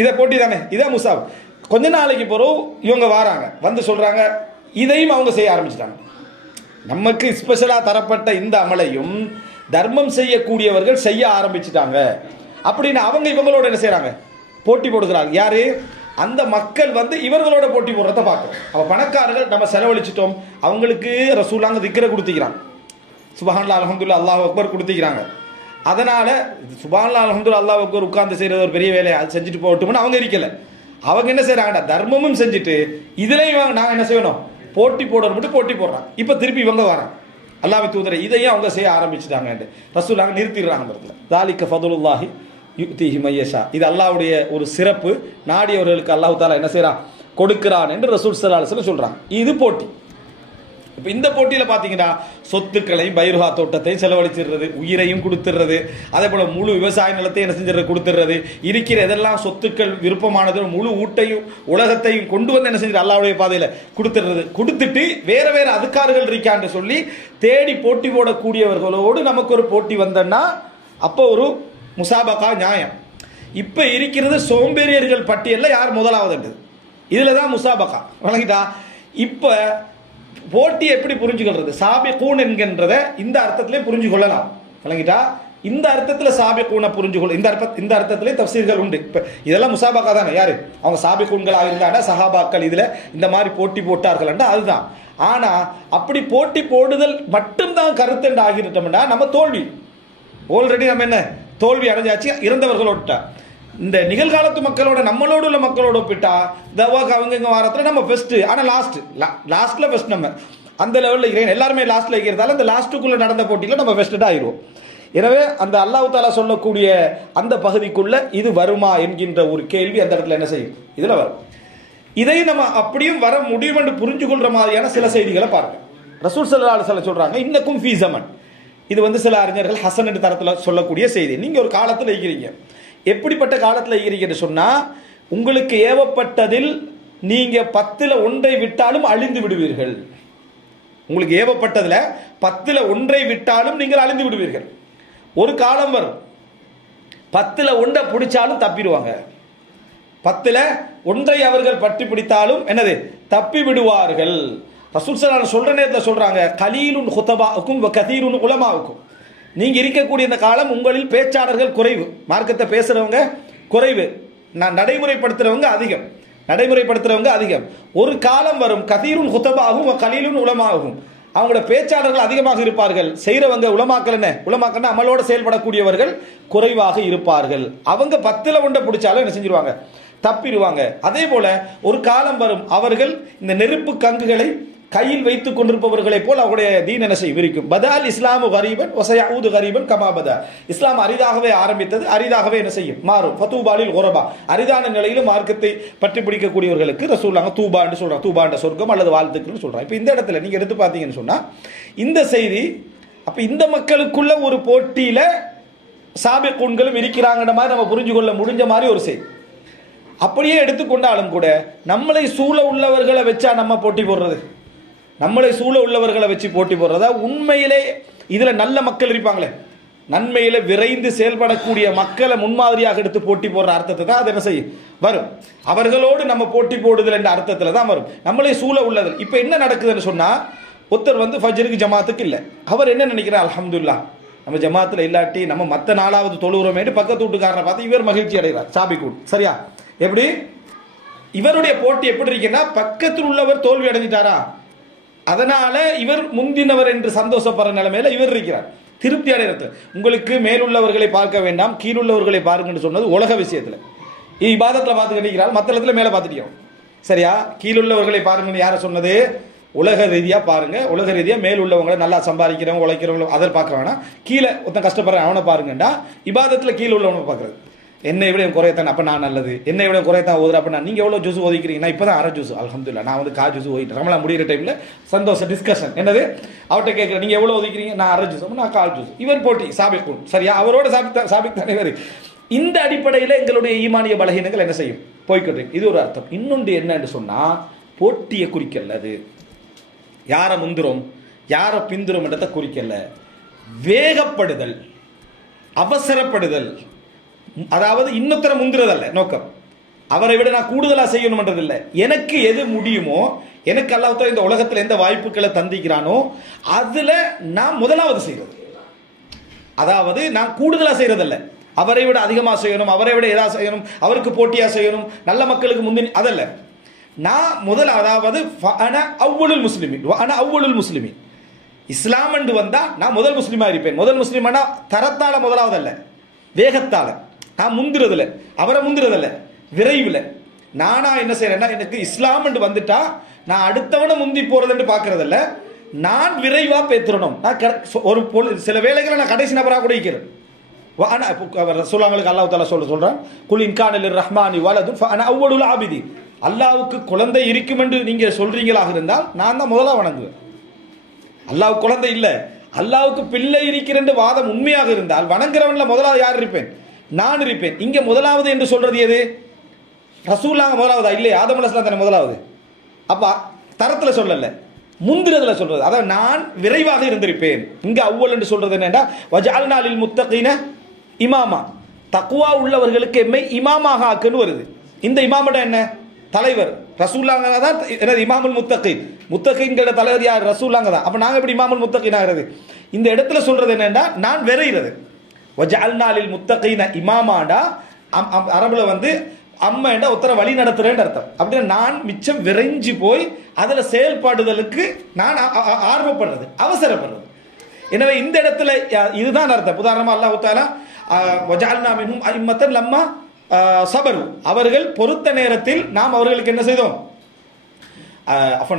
இதை போட்டி தானே, இதான் முசாப். கொஞ்ச நாளைக்கு பிறகு இவங்க வராங்க, வந்து சொல்றாங்க, இதையும் அவங்க செய்ய ஆரம்பிச்சிட்டாங்க. நமக்கு ஸ்பெஷலா தரப்பட்ட இந்த அமலையும் தர்மம் செய்யக்கூடியவர்கள் செய்ய ஆரம்பிச்சிட்டாங்க அப்படின்னு அவங்க இவங்களோட என்ன செய்யறாங்க, போட்டி போடுகிறாங்க. யாரு? அந்த மக்கள் வந்து இவர்களோட போட்டி போடுறத பார்க்கணும். அவ பணக்காரர்கள் நம்ம செலவழிச்சிட்டோம், அவங்களுக்கு ரசூலுல்லாஹ் திக்ர கொடுத்திக்கிறாங்க, சுப்ஹானல்லாஹ் அல்ஹம்துலில்லாஹ் அல்லாஹு அக்பர் கொடுத்திக்கிறாங்க. அதனால சுப்ஹானல்லாஹ் அல்ஹம்துலில்லாஹ் அல்லாஹு அக்பர் உட்கார்ந்து செய்யறது ஒரு பெரிய வேலை, அது செஞ்சுட்டு போகட்டும்னு அவங்க இருக்கல. அவங்க என்ன செய்யறாங்கடா, தர்மமும் செஞ்சுட்டு இதுலயும் நாங்க என்ன செய்யணும், போட்டி போடணும் மட்டும் போட்டி போடுறாங்க. இப்ப திருப்பி இவங்க வராங்க, அல்லாஹ்வின் தூதரை இதையும் அவங்க செய்ய ஆரம்பிச்சுட்டாங்க. ரசூலுல்லாஹ் நிறுத்திடுறாங்க. தாலிக ஃபதுலுல்லாஹி யுக்திஹி மய்யஷா, இது அல்லாஹ்வுடைய ஒரு சிறப்பு, நாடியவர்களுக்கு அல்லாஹ் தஆலா என்ன செய்றான், கொடுக்கிறான் என்று ரசூல் ஸல்லல்லாஹு அலைஹி வஸல்லம் சொல்றாங்க. இது போட்டி. இப்போ இந்த போட்டியில பாத்தீங்கன்னா சொத்துக்களையும் பைருஹா தோட்டத்தையும் செலவழிச்சிடுறது, உயிரையும் கொடுத்துடுறது, அதே போல முழு விவசாய நிலத்தையும் என்ன செஞ்சிடறது, கொடுத்துடுறது, இருக்கிற எதெல்லாம் சொத்துக்கள் விருப்பமானது முழு ஊட்டையும் உலகத்தையும் கொண்டு வந்து என்ன செஞ்சிரு அல்லாஹ்வுடைய பாதையில கொடுத்துடுறது. கொடுத்துட்டு வேற வேற அதுக்கார்கள் இருக்கான்னு சொல்லி தேடி போட்டி போடக்கூடியவர்களோடு நமக்கு ஒரு போட்டி வந்தன்னா அப்போ ஒரு முசாபகா நியாயம். இப்ப இருக்கிறது சோம்பேறியர்கள் பட்டியலில் யார் முதலாவது, இதுல தான் முசாபகா. வழங்கிட்டா? இப்ப போட்டி எப்படி புரிஞ்சுக்கிறது, சாபிகூன் என்கின்றத இந்த அர்த்தத்திலே புரிஞ்சு கொள்ளலாம். வழங்கிட்டா? இந்த அர்த்தத்தில் சாபிகூனை புரிஞ்சுக்கொள்ள இந்த அர்த்தத்திலே தஃசீர்கள் உண்டு. இப்ப இதெல்லாம் முசாபகா தானே. யாரு? அவங்க சாபிகூன்களாக இருந்தாங்கன்னா சஹாபாக்கள் இதுல இந்த மாதிரி போட்டி போட்டார்கள், அதுதான். ஆனா அப்படி போட்டி போடுதல் மட்டும்தான் கருத்து என்று ஆகிட்டோம்னா நம்ம தோல்வி, ஆல்ரெடி நம்ம என்ன தோல்வி அடைஞ்சாச்சு இறந்தவர்களோட்ட. இந்த நிகழ்காலத்து மக்களோட நம்மளோட உள்ள மக்களோட ஒப்பிட்டா தவாக்கு அவங்க இங்க வாரத்துல நம்ம பெஸ்ட், ஆனா லாஸ்ட்ல பெஸ்ட். நம்ம அந்த லெவலில் இருக்கிறேன், எல்லாருமே லாஸ்ட்ல இருக்கிறதால அந்த லாஸ்ட்டுக்குள்ள நடந்த போட்டியில நம்ம பெஸ்டா ஆயிடுவோம். எனவே அந்த அல்லாஹ் தஆலா சொல்லக்கூடிய அந்த பகுதிக்குள்ள இது வருமா என்கின்ற ஒரு கேள்வி அந்த இடத்துல என்ன செய்யும், இதுல வரும். இதை நம்ம அப்படியும் வர முடியும் என்று புரிஞ்சு கொள்ற மாதிரியான சில செய்திகளை பாருங்க. ரசூல் ஸல்லல்லாஹு அலைஹி வஸல்லம் சொல்றாங்க, இன்னக்கும் ஃபீ ஸமன். இது வந்து சில அறிஞர்கள் ஹசன் என்ற தரத்துல சொல்லக்கூடிய செய்தி. நீங்க ஒரு காலத்துல இருக்கிறீங்க, எப்படிப்பட்ட காலத்தில் இருக்கிறீங்கன்னு சொன்னா, உங்களுக்கு ஏவப்பட்டதில் நீங்க 10ல் 1 விட்டாலும் அழிந்து விடுவீர்கள். உங்களுக்கு ஏவப்பட்டதுல 10ல் 1 விட்டாலும் நீங்கள் அழிந்து விடுவீர்கள். ஒரு காலம் வரும் 10ல் 1 பிடிச்சாலும் தப்பிடுவாங்க, 10ல் 1 அவர்கள் பற்றி பிடித்தாலும் என்னது தப்பி விடுவார்கள். ரசூல் ஸல்லல்லாஹு அலைஹி சொல்ற நேரத்தில் சொல்றாங்க, கலீலுன் குதபாவுக்கும் வ கதீருன் உலமாவுக்கும். நீங்க இருக்கக்கூடிய இந்த காலம் உங்களில் பேச்சாளர்கள் குறைவு, மார்க்கத்தை பேசுறவங்க குறைவு, நடைமுறைப்படுத்துறவங்க அதிகம். ஒரு காலம் வரும் கதீருன் குதபாகும் கலீலுன் உலமாகும், அவங்களோட பேச்சாளர்கள் அதிகமாக இருப்பார்கள், செய்யறவங்க உலமாக்கல்னா அமலோட செயல்படக்கூடியவர்கள் குறைவாக இருப்பார்கள். அவங்க 10ல் 1 பிடிச்சாலும் என்ன செஞ்சிருவாங்க, தப்பிடுவாங்க. அதே போல ஒரு காலம் வரும் அவர்கள் இந்த நெருப்பு கங்குகளை கையில் வைத்துக் கொண்டிருப்பவர்களை போல் அவருடைய தீன் என்ன செய்யும், இருக்கும். பதால் இஸ்லாமு கரீபன் வஸயஊது கரீபன் கமா பதா. இஸ்லாம் அரிதாகவே ஆரம்பித்தது, அரிதாகவே என்ன செய்யும், மாறும். ஃபதூபாலில் குரபா, அரிதான நிலையிலும் மார்க்கத்தை பற்றி பிடிக்கக்கூடியவர்களுக்கு ரசூலுல்லாஹ் தூபா என்று சொல்றாங்க, தூபா என்ற சொர்க்கம் அல்லது வாழ்த்துக்கள் சொல்றாங்க. இப்ப இந்த இடத்துல நீங்க எடுத்து பார்த்தீங்கன்னு சொன்னா இந்த செய்தி, அப்ப இந்த மக்களுக்குள்ள ஒரு போட்டியில சாபிகூன்களும் இருக்கிறாங்கன்ற மாதிரி நம்ம புரிஞ்சு கொள்ள முடிஞ்ச மாதிரி ஒரு செய்தி. அப்படியே எடுத்துக்கொண்டாலும் கூட நம்மளை சூழ உள்ளவர்களை வச்சா நம்ம போட்டி போடுறது, நம்மளை சூழ உள்ளவர்களை வச்சு போட்டி போடுறதா? உண்மையிலே இதுல நல்ல மக்கள் இருப்பாங்களே, நன்மையில விரைந்து செயல்படக்கூடிய மக்களை முன்மாதிரியாக எடுத்து போட்டி போடுற அர்த்தத்தை தான் அது என்ன செய்யும் வரும். அவர்களோடு நம்ம போட்டி போடுதல் என்ற அர்த்தத்துல தான் வரும், நம்மளை சூழ உள்ளது. இப்ப என்ன நடக்குதுன்னு சொன்னா, ஒருத்தர் வந்து ஃபஜ்ருக்கு ஜமாத்துக்கு இல்லை, அவர் என்ன நினைக்கிறார், அல்ஹம்துலில்லாஹ் நம்ம ஜமாத்துல இல்லாட்டி நம்ம மற்ற நாளாவது தொழுகிறோமே பக்கத்து வீட்டுக்காரரை பார்த்து இவர் மகிழ்ச்சி அடைகிறார், சாபிகூன். சரியா? எப்படி இவருடைய போட்டி எப்படி இருக்குன்னா, பக்கத்தில் உள்ளவர் தோல்வி அடைஞ்சிட்டாரா, அதனால இவர் முந்தினவர் என்று சந்தோஷப்படுற நிலைமையில இவர் இருக்கிறார், திருப்தி அடைகிறது. உங்களுக்கு மேலுள்ளவர்களை பார்க்க வேண்டாம், கீழுள்ளவர்களை பாருங்கன்னு சொன்னது உலக விஷயத்துல. இபாதத்துல பார்த்து கண்டிக்கிறார், மற்ற இடத்துல மேல பார்த்துட்டோம். சரியா? கீழுள்ளவர்களை பாருங்கன்னு யார சொன்னது? உலக ரீதியா பாருங்க, உலக ரீதியா மேல் உள்ளவங்களை நல்லா சம்பாதிக்கிறவங்க உழைக்கிறவங்க அதை பார்க்க வேணாம், கீழே ஒருத்தன் கஷ்டப்படுற அவனை பாருங்கண்டா. இபாதத்துல கீழே உள்ளவனை பார்க்கறது, என்னை விட குறையத்தான் அப்ப நான் நல்லது, என்னை விட குறையத்தான் ஓதுற அப்ப நான், நீங்க எவ்வளவு ஜூஸ் ஓதிக்கிறீங்க, நான் இப்பதான் அரை ஜூஸ், அல்ஹம்துலில்லாஹ் நான் வந்து ஜூஸ் ஓதிட்டு ரமலான் முடிகிற டைம்ல சந்தோஷம் டிஸ்கஷன் என்னது, அவர்கிட்ட கேட்கிறேன் நீங்க எவ்வளவு ஒதுக்கிறீங்க, நான் அரை ஜூஸ், நான் ஜூஸ். இவர் போட்டி சாபிகூன். சரியா? அவரோட சாபிக் தானே வேறு. இந்த அடிப்படையில் எங்களுடைய ஈமானிய பலகீனங்கள் என்ன செய்யும், போய்கிட்டு. இது ஒரு அர்த்தம். இன்னொன்று என்னன்னு சொன்னா, போட்டியை குறிக்கல, அது யாரை முந்துரும் யாரை பிந்துரும் என்றதை குறிக்கல. வேகப்படுதல், அவசரப்படுதல், அதாவது இன்னொருத்தர முந்துறதல்ல நோக்கம். அவரை விட நான் கூடுதலா செய்யணும்ன்றது இல்லை. எனக்கு எது முடியுமோ, எனக்கு அல்லாஹ் இந்த உலகத்தில் எந்த வாய்ப்புகளை தந்திக்கிறானோ அதுல நான் முதலாவது செய்யறது. அதாவது நான் கூடுதலா செய்யறதல்ல, அவரை விட அதிகமா செய்யணும், அவரை விட ஏதாவது செய்யணும், அவருக்கு போட்டியா செய்யணும், நல்ல மக்களுக்கு முந்தின அதல்ல. நான் முதல், அதாவது அவ்வளுல் முஸ்லிமின், இஸ்லாம் என்று வந்தா நான் முதல் முஸ்லிமா இருப்பேன். முதல் முஸ்லிமானா தரத்தால முதலாவது அல்ல, வேகத்தால. நான் முந்துறதில்ல, அவரை முந்துறதில்ல, விரைவில். நானா என்ன செய்யறேன்னா, எனக்கு இஸ்லாம் என்று வந்துட்டா நான் அடுத்தவனை முந்தி போறதுன்னு பாக்குறதில்ல, நான் விரைவா பேத்துறணும். நான் ஒரு சில வேலைகளை நான் கடைசி நபராக கூட இருக்கிறேன். ரசூலுல்லாஹ்வுக்கு அல்லாஹ் தஆலா சொல்றான், குல் இன் கான லிர்ரஹ்மானி வலதுன் ஃபஅன அவ்வலுல் ஆபிதீன். அல்லாஹ்வுக்கு குழந்தை இருக்கும் என்று நீங்க சொல்றீங்களாக இருந்தால் நான் தான் முதலா வணங்குவேன். அல்லாஹ் குழந்தை இல்லை, அல்லாஹ்வுக்கு பிள்ளை இருக்கிற வாதம் உண்மையாக இருந்தால் வணங்குறவன்ல முதலாவது யார் இருப்பேன்? நான் இருப்பேன். இங்க முதலாவது என்று சொல்றது எது? ரசூலுல்லாஹ் முதலாவதா? இல்லை, ஆதம் அலைஹிஸ்ஸலாம் தானே முதலாவது. அப்ப தரத்துல சொல்லல, முந்திரதுல சொல்றது. அதாவது நான் விரைவாக இருந்திருப்பேன். இங்க அவ்வல் என்று சொல்றது என்னன்னா, வஜஅல்னா லில் முத்தகீன இமாமா, தக்வா உள்ளவர்களுக்கு எம்மை இமாமாக ஆக்குன்னு வருது. இந்த இமாமட என்ன? தலைவர் ரசூலுல்லாஹ் தான். என்னது இமாமுல் முத்தகீன்? முத்தகீன்களோட தலைவர் யார்? ரசூலுல்லாஹ் தான். அப்ப நாங்க எப்படி இமாமுல் முத்தகீன் ஆகிறது? இந்த இடத்துல சொல்றது என்னன்னா, நான் விரைகிறது. வஜஅல்னா லில் முத்தகீன இமாமாடா அரபுல வந்து அம்மாண்டா உத்தர வழி நடத்துறேன்னு அர்த்தம். அப்படின்னா நான் மிச்சம் விரைஞ்சு போய் அதுல செயல்பாடுதலுக்கு நான் ஆர்வப்படுறது, அவசரப்படுறது. எனவே இந்த இடத்துல இதுதான் அர்த்தம். உதாரணமா அல்லாஹ் தஆலா வஜஅல்னா மின்ஹும் அஇம்மத்தன் லம்மா சபரு, அவர்கள் பொறுத்த நேரத்தில் நாம் அவர்களுக்கு என்ன செய்தோம்?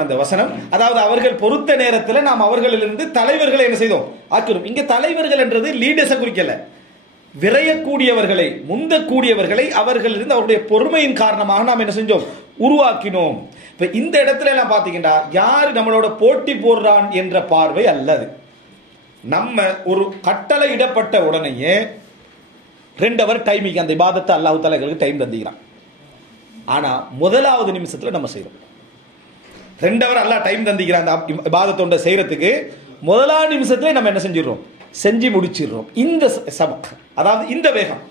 அந்த வசனம், அதாவது அவர்கள் பொறுத்த நேரத்தில் நாம் அவர்களிலிருந்து தலைவர்களை என்ன செய்தோம்? ஆக்கிறோம். இங்க தலைவர்கள் என்றது லீடர்ஸை குறிக்கல, விரையக்கூடியவர்களை, முந்தக்கூடியவர்களை அவர்களிருந்து அவருடைய பொறுமையின் காரணமாக நாம் என்ன செஞ்சோம்? உருவாக்கினோம். இப்ப இந்த இடத்துல எல்லாம் பாத்தீங்கன்னா யாரு நம்மளோட போட்டி போடுறான் என்ற பார்வை அல்லது. நம்ம ஒரு கட்டளை இடப்பட்ட உடனேயே 2 ஹவர் டைமிங் அந்த இபாதத்தை அல்லாஹ் தஆலா எங்களுக்கு டைம் தந்திக்கிறான். ஆனா முதலாவது நிமிஷத்துல நம்ம செய்யறோம். 2 ஹவர் அல்லாஹ் டைம் தந்திக்கிறான் அந்த இபாதத்தோட செய்யறதுக்கு. முதலாவது நிமிஷத்துல நம்ம என்ன செஞ்சிடறோம்? செஞ்சு முடிச்சிடுறோம். இந்த சபக், அதாவது இந்த வேகம்.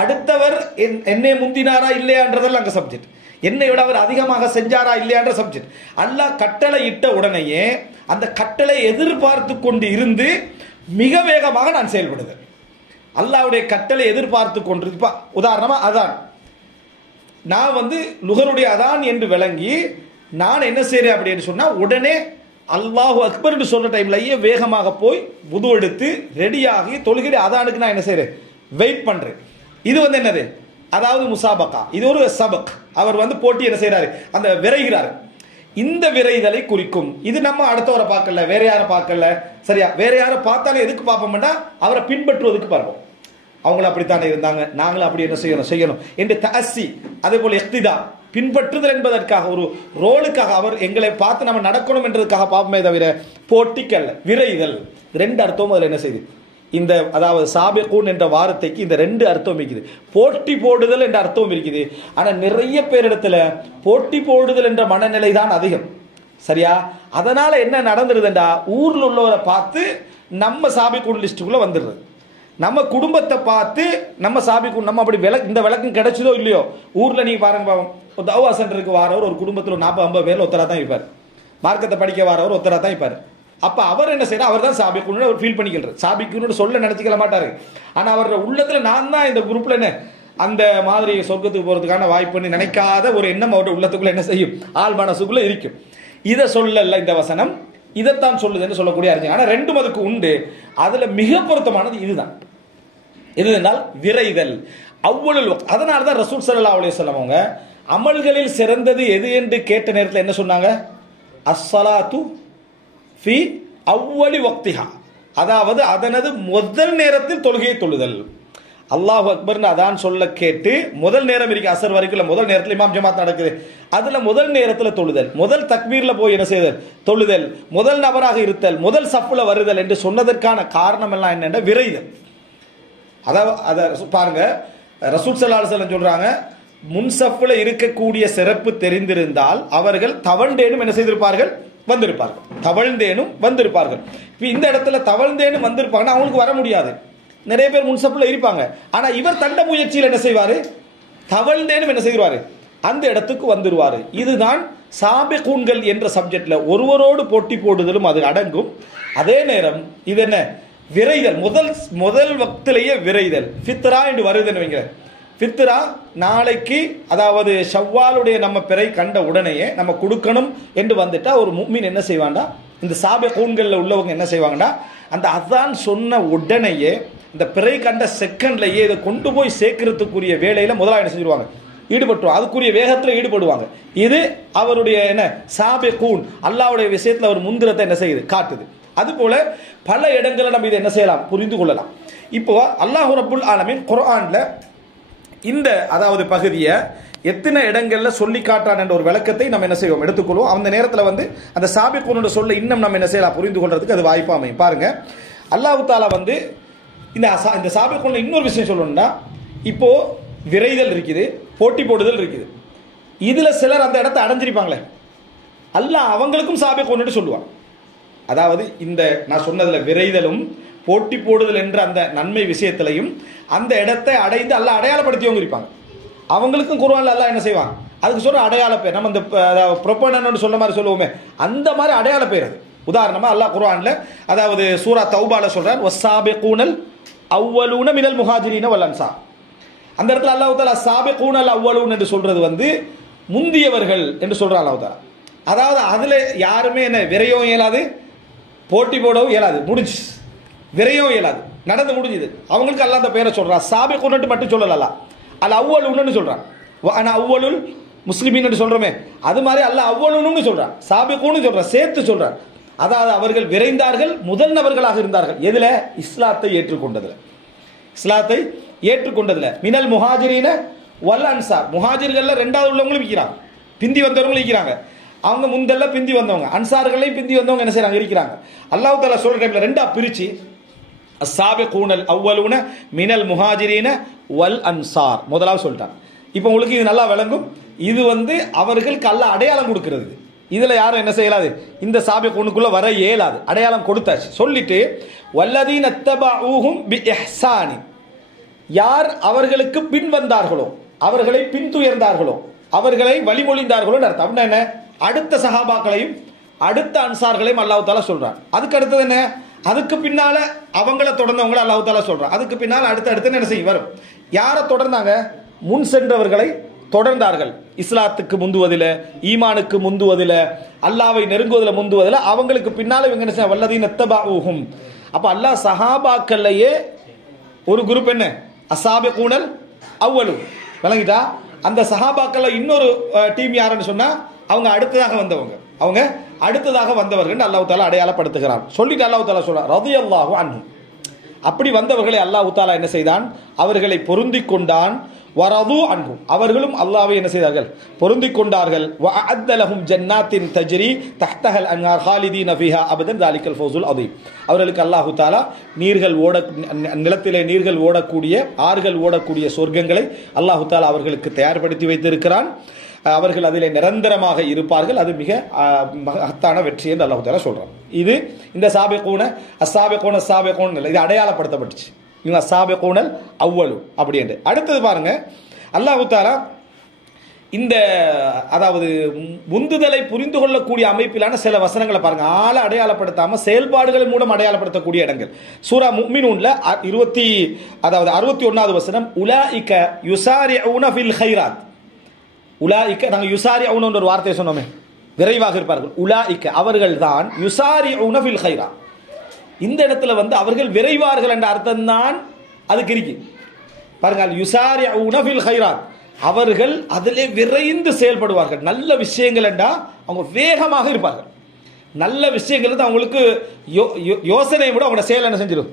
அடுத்தவர் என்னை முந்தினாரா இல்லையான்றதெல்லாம் அங்க சப்ஜெக்ட். என்னை விட அவர் அதிகமாக செஞ்சாரா இல்லையான்ற சப்ஜெக்ட். அல்லாஹ் கட்டளை இட்ட உடனேயே அந்த கட்டளை எதிர்பார்த்து கொண்டு இருந்து மிக வேகமாக நான் செயல்படுதல். அல்லாஹ்வுடைய கட்டளை எதிர்பார்த்து கொண்டு, உதாரணமா அதான், நான் வந்து லுகருடைய அதான் என்று விளங்கி நான் என்ன செய்றேன் அப்படின்னு சொன்னா, உடனே அல்லாஹு அக்பர் என்று சொல்ற டைம்லயே வேகமாக போய் wudu எடுத்து ரெடியாகி தொழுகிற அதானுக்கு நான் என்ன செய்றேன்? வெயிட் பண்றேன். இது வந்து என்னது? அதாவது முசாபகா. இது ஒரு சபக். அவர் வந்து போட்டி என்ன செய்யறாரு? அந்த விரைகிறாரு. இந்த விரைதலை குறிக்கும். இது நம்ம அடுத்தவரை பார்க்கல, வேற யாரை பார்க்கல. சரியா? வேற யாரை பார்த்தாலும் எதுக்கு பார்ப்போம்னா அவரை பின்பற்றுவதற்கு பார்ப்போம். அவங்களும் அப்படித்தானே இருந்தாங்க, நாங்களும் அப்படி என்ன செய்யணும் என்று தஅஸ்ஸி, அதே போல இக்திதா, பின்பற்றுதல் என்பதற்காக, ஒரு ரோலுக்காக, அவர் எங்களை பார்த்து நம்ம நடக்கணும் என்றதுக்காக பார்ப்போமே தவிர போட்டிக்கல்ல. விரைதல் 2 அர்த்தமும் அதில் என்ன செய்யுது இந்த அதாவது சாபிகூன் என்ற வார்த்தைக்கு இந்த ரெண்டு அர்த்தம் இருக்குது. போட்டி போடுதல் என்ற அர்த்தம் இருக்குது. ஆனால் நிறைய பேரிடத்துல போட்டி போடுதல் என்ற மனநிலை தான் அதிகம். சரியா? அதனால என்ன நடந்துருதுண்டா, ஊர்ல உள்ளவரை பார்த்து நம்ம சாபிகூன் லிஸ்டுக்குள்ள வந்துடுறது. நம்ம குடும்பத்தை பார்த்து நம்ம சாபிகூன், நம்ம அப்படி இந்த விளக்கம் கிடைச்சதோ இல்லையோ, ஊர்ல நீங்க பாருங்க, தௌவா சென்டருக்கு வாரவர் ஒரு குடும்பத்தில் 40-50 பேர் ஒருத்தரா தான் இருப்பார். மார்க்கத்தை படிக்க வாரவர் ஒருத்தரா தான் இருப்பார். அப்ப அவர் என்ன செய்யறார், அவர் தான் சாபிக்குன்னு அவர் ஃபீல் பண்ணிக்கிறார். சாபிக்குன்னு சொல்ல நினைச்சுக்கல மாட்டாரு. ஆனா அவரோட உள்ளத்துல நான் தான் இந்த குரூப்ல என்ன அந்த மாதிரி சொர்க்கத்துக்கு போறதுக்கான வாய்ப்புன்னு நினைக்காத ஒரு எண்ணம் அவருடைய உள்ளத்துக்குள்ள என்ன செய்யும், ஆள் மனசுக்குள்ள இருக்கும். இதை சொல்லல இந்த வசனம், இதைத்தான் சொல்லுதுன்னு சொல்லக்கூடிய அறிஞர். ஆனா ரெண்டும் அதுக்கு உண்டு. அதுல மிக பொருத்தமானது இதுதான். எது என்றால் விரைதல், அவ்வளவு. அதனாலதான் ரசூல் ஸல்லல்லாஹு அலைஹி வஸல்லம் அவங்க அமல்களில் சிறந்தது எது என்று கேட்ட நேரத்தில் என்ன சொன்னாங்க, அஸ்ஸலாத்து ஃபி அவ்வளி வக்திஹா, அதாவது அதனது முதல் நேரத்தில் தொழுகையை தொழுதல். அல்லாஹு அக்பர்னு அதான் சொல்ல கேட்டு முதல் நேரம் இருக்கு, அசர் வரைக்கும் முதல் நேரத்தில் இமாம் ஜமாத் நடக்குது, அதுல முதல் நேரத்தில் தொழுதல், முதல் தக்பீர்ல போய் என்ன செய்தல், தொழுதல், முதல் நபராக இருத்தல், முதல் சப்புல வருதல் என்று சொன்னதற்கான காரணம் எல்லாம் என்னென்ன, விரைதல். அதாவது பாருங்க, ரசூல் ஸல்லல்லாஹு அலைஹி வஸல்லம் சொல்றாங்க, முன்சப்புல இருக்கக்கூடிய சிறப்பு தெரிந்திருந்தால் அவர்கள் தவழ்ந்தேனும் என்ன செய்திருப்பார்கள், வந்திருப்பார்கள். தவழ்ந்தேனும் வந்திருப்பார்கள். இந்த இடத்துல தவழ்ந்தேனும் வந்திருப்பாங்க, அவங்களுக்கு வர முடியாது. நிறைய பேர் முன்சப்புல இருப்பாங்க. ஆனா இவர் தண்ட முயற்சியில் என்ன செய்வாரு, தவழ்ந்தேனும் என்ன செய்வாரு, அந்த இடத்துக்கு வந்துருவாரு. இதுதான் சாபிகூன்கள் என்ற சப்ஜெக்ட்ல ஒருவரோடு போட்டி போடுதலும் அது அடங்கும். அதே நேரம் இது என்ன, விரைதல், முதல் வக்திலேயே விரைதல். ஃபித்ரா என்று வருதுன்னு வைங்க. ஃபித்ரா நாளைக்கு, அதாவது ஷவ்வாலுடைய நம்ம பிறை கண்ட உடனேயே நம்ம கொடுக்கணும் என்று வந்துட்டா ஒரு முஃமின் என்ன செய்வாண்டா, இந்த சாபிகூன்கள்ல உள்ளவங்க என்ன செய்வாங்கடா, அந்த அதான் சொன்ன உடனேயே இந்த பிறை கண்ட செகண்ட்லயே இதை கொண்டு போய் சேர்க்கறதுக்குரிய வேலையில முதலாக என்ன செஞ்சிருவாங்க, ஈடுபட்டுருவாங்க. அதுக்குரிய வேகத்தில் ஈடுபடுவாங்க. இது அவருடைய என்ன சாபிகூன், அல்லாஹ்வுடைய விஷயத்தில் அவர் முந்திரத்தை என்ன செய்யுது, காட்டுது. அதுபோல பல இடங்களை நம்ம இதை என்ன செய்யலாம், புரிந்து கொள்ளலாம். இப்போ அல்லாஹ் ரப்புல் ஆலமீன் குர்ஆன்ல இந்த அதாவது பகுதியை எத்தனை இடங்கள்ல சொல்லி காட்டான் என்ற ஒரு விளக்கத்தை நம்ம என்ன செய்வோம், எடுத்துக்கொள்வோம். அந்த நேரத்தில் வந்து அந்த சாபிகூனோட சொல்ல இன்னும் நம்ம என்ன செய்யலாம், புரிந்து கொள்றதுக்கு அது வாய்ப்பு அமையும். பாருங்க, அல்லாஹ் தஆலா வந்து இந்த சாபிகூன்ல இன்னொரு விஷயம் சொல்லணும்னா, இப்போ விரைதல் இருக்குது, போட்டி போடுதல் இருக்குது. இதுல சிலர் அந்த இடத்தை அடைஞ்சிருப்பாங்களே, அல்லாஹ் அவங்களுக்கும் சாபிகூன்னு சொல்லுவான். அதாவது இந்த நான் சொன்னதுல விரைதலும் போட்டி போடுதல் என்ற அந்த நன்மை விஷயத்திலையும் அந்த இடத்தை அடைந்து அல்லாஹ் அடையாளப்படுத்தியவங்க இருப்பாங்க. அவங்களுக்கும் குர்ஆன்ல அல்லாஹ் என்ன செய்வான், அதுக்கு சொல்ற அடையாள பேர், நம்ம இந்த ப்ரொபனன் சொல்ல மாதிரி சொல்லுவோமே, அந்த மாதிரி அடையாள பேர் அது. உதாரணமா அல்லாஹ் குர்ஆன்ல அதாவது சூரா தௌபால சொல்றான், வஸ்ஸாபிகூனல் அவ்வலூன மினல் முஹாஜிரீன வல் அன்சார். அந்த இடத்துல அல்லாஹ் தஆலா சாபிகூனல் அவ்வலூன் என்று சொல்றது வந்து முந்தியவர்கள் என்று சொல்றான் அல்லாஹ் தஆலா. அதாவது அதுல யாருமே என்ன விரையவும் இயலாது, போட்டி போடவும் இயலாது, முடிஞ்சு விரையவும் இயலாது, நடந்து முடிஞ்சது. அவங்களுக்கு அல்லாஹ் அந்த பேரை சொல்றான். சாபிகூன் மட்டும் சொல்லல, அல் அவ்வலூன்னு சொல்றான். ஆனா அவ்வலுல் முஸ்லிமீன் என்று சொல்றோமே, அது மாதிரி அல்லாஹ் அவ்வலூன்னு சொல்றான், சாபிகூன்னு சொல்றான், சேர்த்து சொல்றான். அதாவது அவர்கள் விரைந்தார்கள், முதல் நபர்களாக இருந்தார்கள். எதுல, இஸ்லாத்தை ஏற்றுக்கொண்டதுல, இஸ்லாத்தை ஏற்றுக்கொண்டதுல. மினல் முஹாஜிரீன வல் அன்சார், முஹாஜிர்கள்ல ரெண்டாவது உள்ளவங்களும் இருக்கிறாங்க, பிந்தி வந்தவங்களும் இருக்கிறாங்க. அவங்க முந்தல்ல பிந்தி வந்தவங்க, அன்சார்களையும் பிந்தி வந்தவங்க என்ன செய்றாங்க, இருக்கிறாங்க. அல்லாஹ் தஆலா சொல்ற டைம்ல ரெண்டா பிரிச்சு அஸ்ஸாபிகூனல் அவ்வலூன மினல் முஹாஜிரீன வல் அன்சார் முதலாவது சொல்லிட்டாங்க. இப்போ உங்களுக்கு இது நல்லா விளங்கும். இது வந்து அவர்களுக்கு அல்லாஹ் அடையாளம் கொடுக்கிறது. இதுல யாரும் என்ன செய்யலாது, இந்த சாபிகூனுக்குள்ள வர இயலாது, அடையாளம் கொடுத்தாச்சு. சொல்லிட்டு வல்லதீன தபஊஹும் பிஇஹ்சானி, யார் அவர்களுக்கு பின் வந்தார்களோ, அவர்களை பின்துயர்ந்தார்களோ, அவர்களை வழிமொழிந்தார்களோ அர்த்தம். அப்படின்னா என்ன, அடுத்த சஹாபாக்களையும் அடுத்த அன்சார்களையும் அல்லாஹ் தஆலா சொல்றான். அதுக்கு அடுத்தது என்ன, அதுக்கு பின்னால அவங்கள தொடர்ந்தவங்களை அல்லாஹ் தஆலா சொல்றான். அதுக்கு பின்னால அடுத்து என்ன செய்யும் வரும், யாரை தொடர்ந்தாங்க, முன் சென்றவர்களை தொடர்ந்தார்கள். இஸ்லாத்துக்கு முந்துவதில், ஈமானுக்கு முந்துவதில், அல்லாவை நெருங்குவதில் முந்துவதில், அவங்களுக்கு பின்னால இவங்க என்ன செய்ய, வல்லதீன தபஊஹும். அப்ப அல்லாஹ் சஹாபாக்கள்லயே ஒரு குரூப் என்ன, அஸ்ஸாபிகூனல் அவ்வலூன், விளங்கிட்டா. அந்த சஹாபாக்கள்ல இன்னொரு டீம் யாருன்னு சொன்னா, அவங்க அடுத்ததாக வந்தவர்கள் அல்லாஹ் தஆலா அடையாளப்படுத்துகிறான். சொல்லிட்டு அல்லாஹ் தஆலா சொல்றான், ரலியல்லாஹு அன்ஹும். அப்படி வந்தவர்களை அல்லாஹ் தஆலா என்ன செய்தான், அவர்களை பொருந்தி கொண்டான். வரது அன்ஹும் அவர்களும் அல்லாஹ்வை என்ன செய்தார்கள் பொருந்திக் கொண்டார்கள் வஅஅத்த லஹும் ஜன்னாத்தின் தஜ்ரி தஹ்தஹல் அன்ஹார் ஹாலிதீன ஃபீஹா அபதன் தாலிகல் ஃபௌசுல் அதீம் அவர்களுக்கு அல்லாஹ் தஆலா நீர்கள் நிலத்திலே நீர்கள் ஓடக்கூடிய ஆறுகள் ஓடக்கூடிய சொர்க்கங்களை அல்லாஹ் தஆலா அவர்களுக்கு தயார்படுத்தி வைத்திருக்கிறான் அவர்கள் அதிலே நிரந்தரமாக இருப்பார்கள் அது மிக மகத்தான வெற்றி என்று அல்லாஹ் தஆலா சொல்றான் இது இந்த சாபிகூன அஸ்ஸாபிகூன அஸ்ஸாபிகூன் இது அடையாளப்படுத்தப்பட்டுச்சு இவங்க சாபிகூனல் அவ்வலு அப்படி என்று அடுத்தது பாருங்க அல்லாஹ் தஆலா இந்த அதாவது முந்துதலை புரிந்து கொள்ளக்கூடிய அமைப்பிலான சில வசனங்களை பாருங்க ஆளை அடையாளப்படுத்தாம செயல்பாடுகள் மூலம் அடையாளப்படுத்தக்கூடிய இடங்கள் சூரா முஃமினூன்ல 61வது வசனம் உலாயிக யுசாரிஊன ஃபில் கைராத் உலாயிக்க நாங்கள் யுசாரிஊன ஒரு வார்த்தையை சொன்னோமே விரைவாக இருப்பார்கள் உலாயிக்க அவர்கள் தான் யுசாரிஊன ஃபில் கைராத் இந்த இடத்துல வந்து அவர்கள் விரைவார்கள் என்ற அர்த்தம் தான் அதுக்கு இருக்கு பாருங்கள் யுசாரிஊன ஃபில் கைராத் அவர்கள் அதிலே விரைந்து செயல்படுவார்கள் நல்ல விஷயங்கள் என்றா அவங்க வேகமாக இருப்பார்கள் நல்ல விஷயங்கள் அவங்களுக்கு யோசனை விட அவங்களோட செயல் என்ன செஞ்சிடும்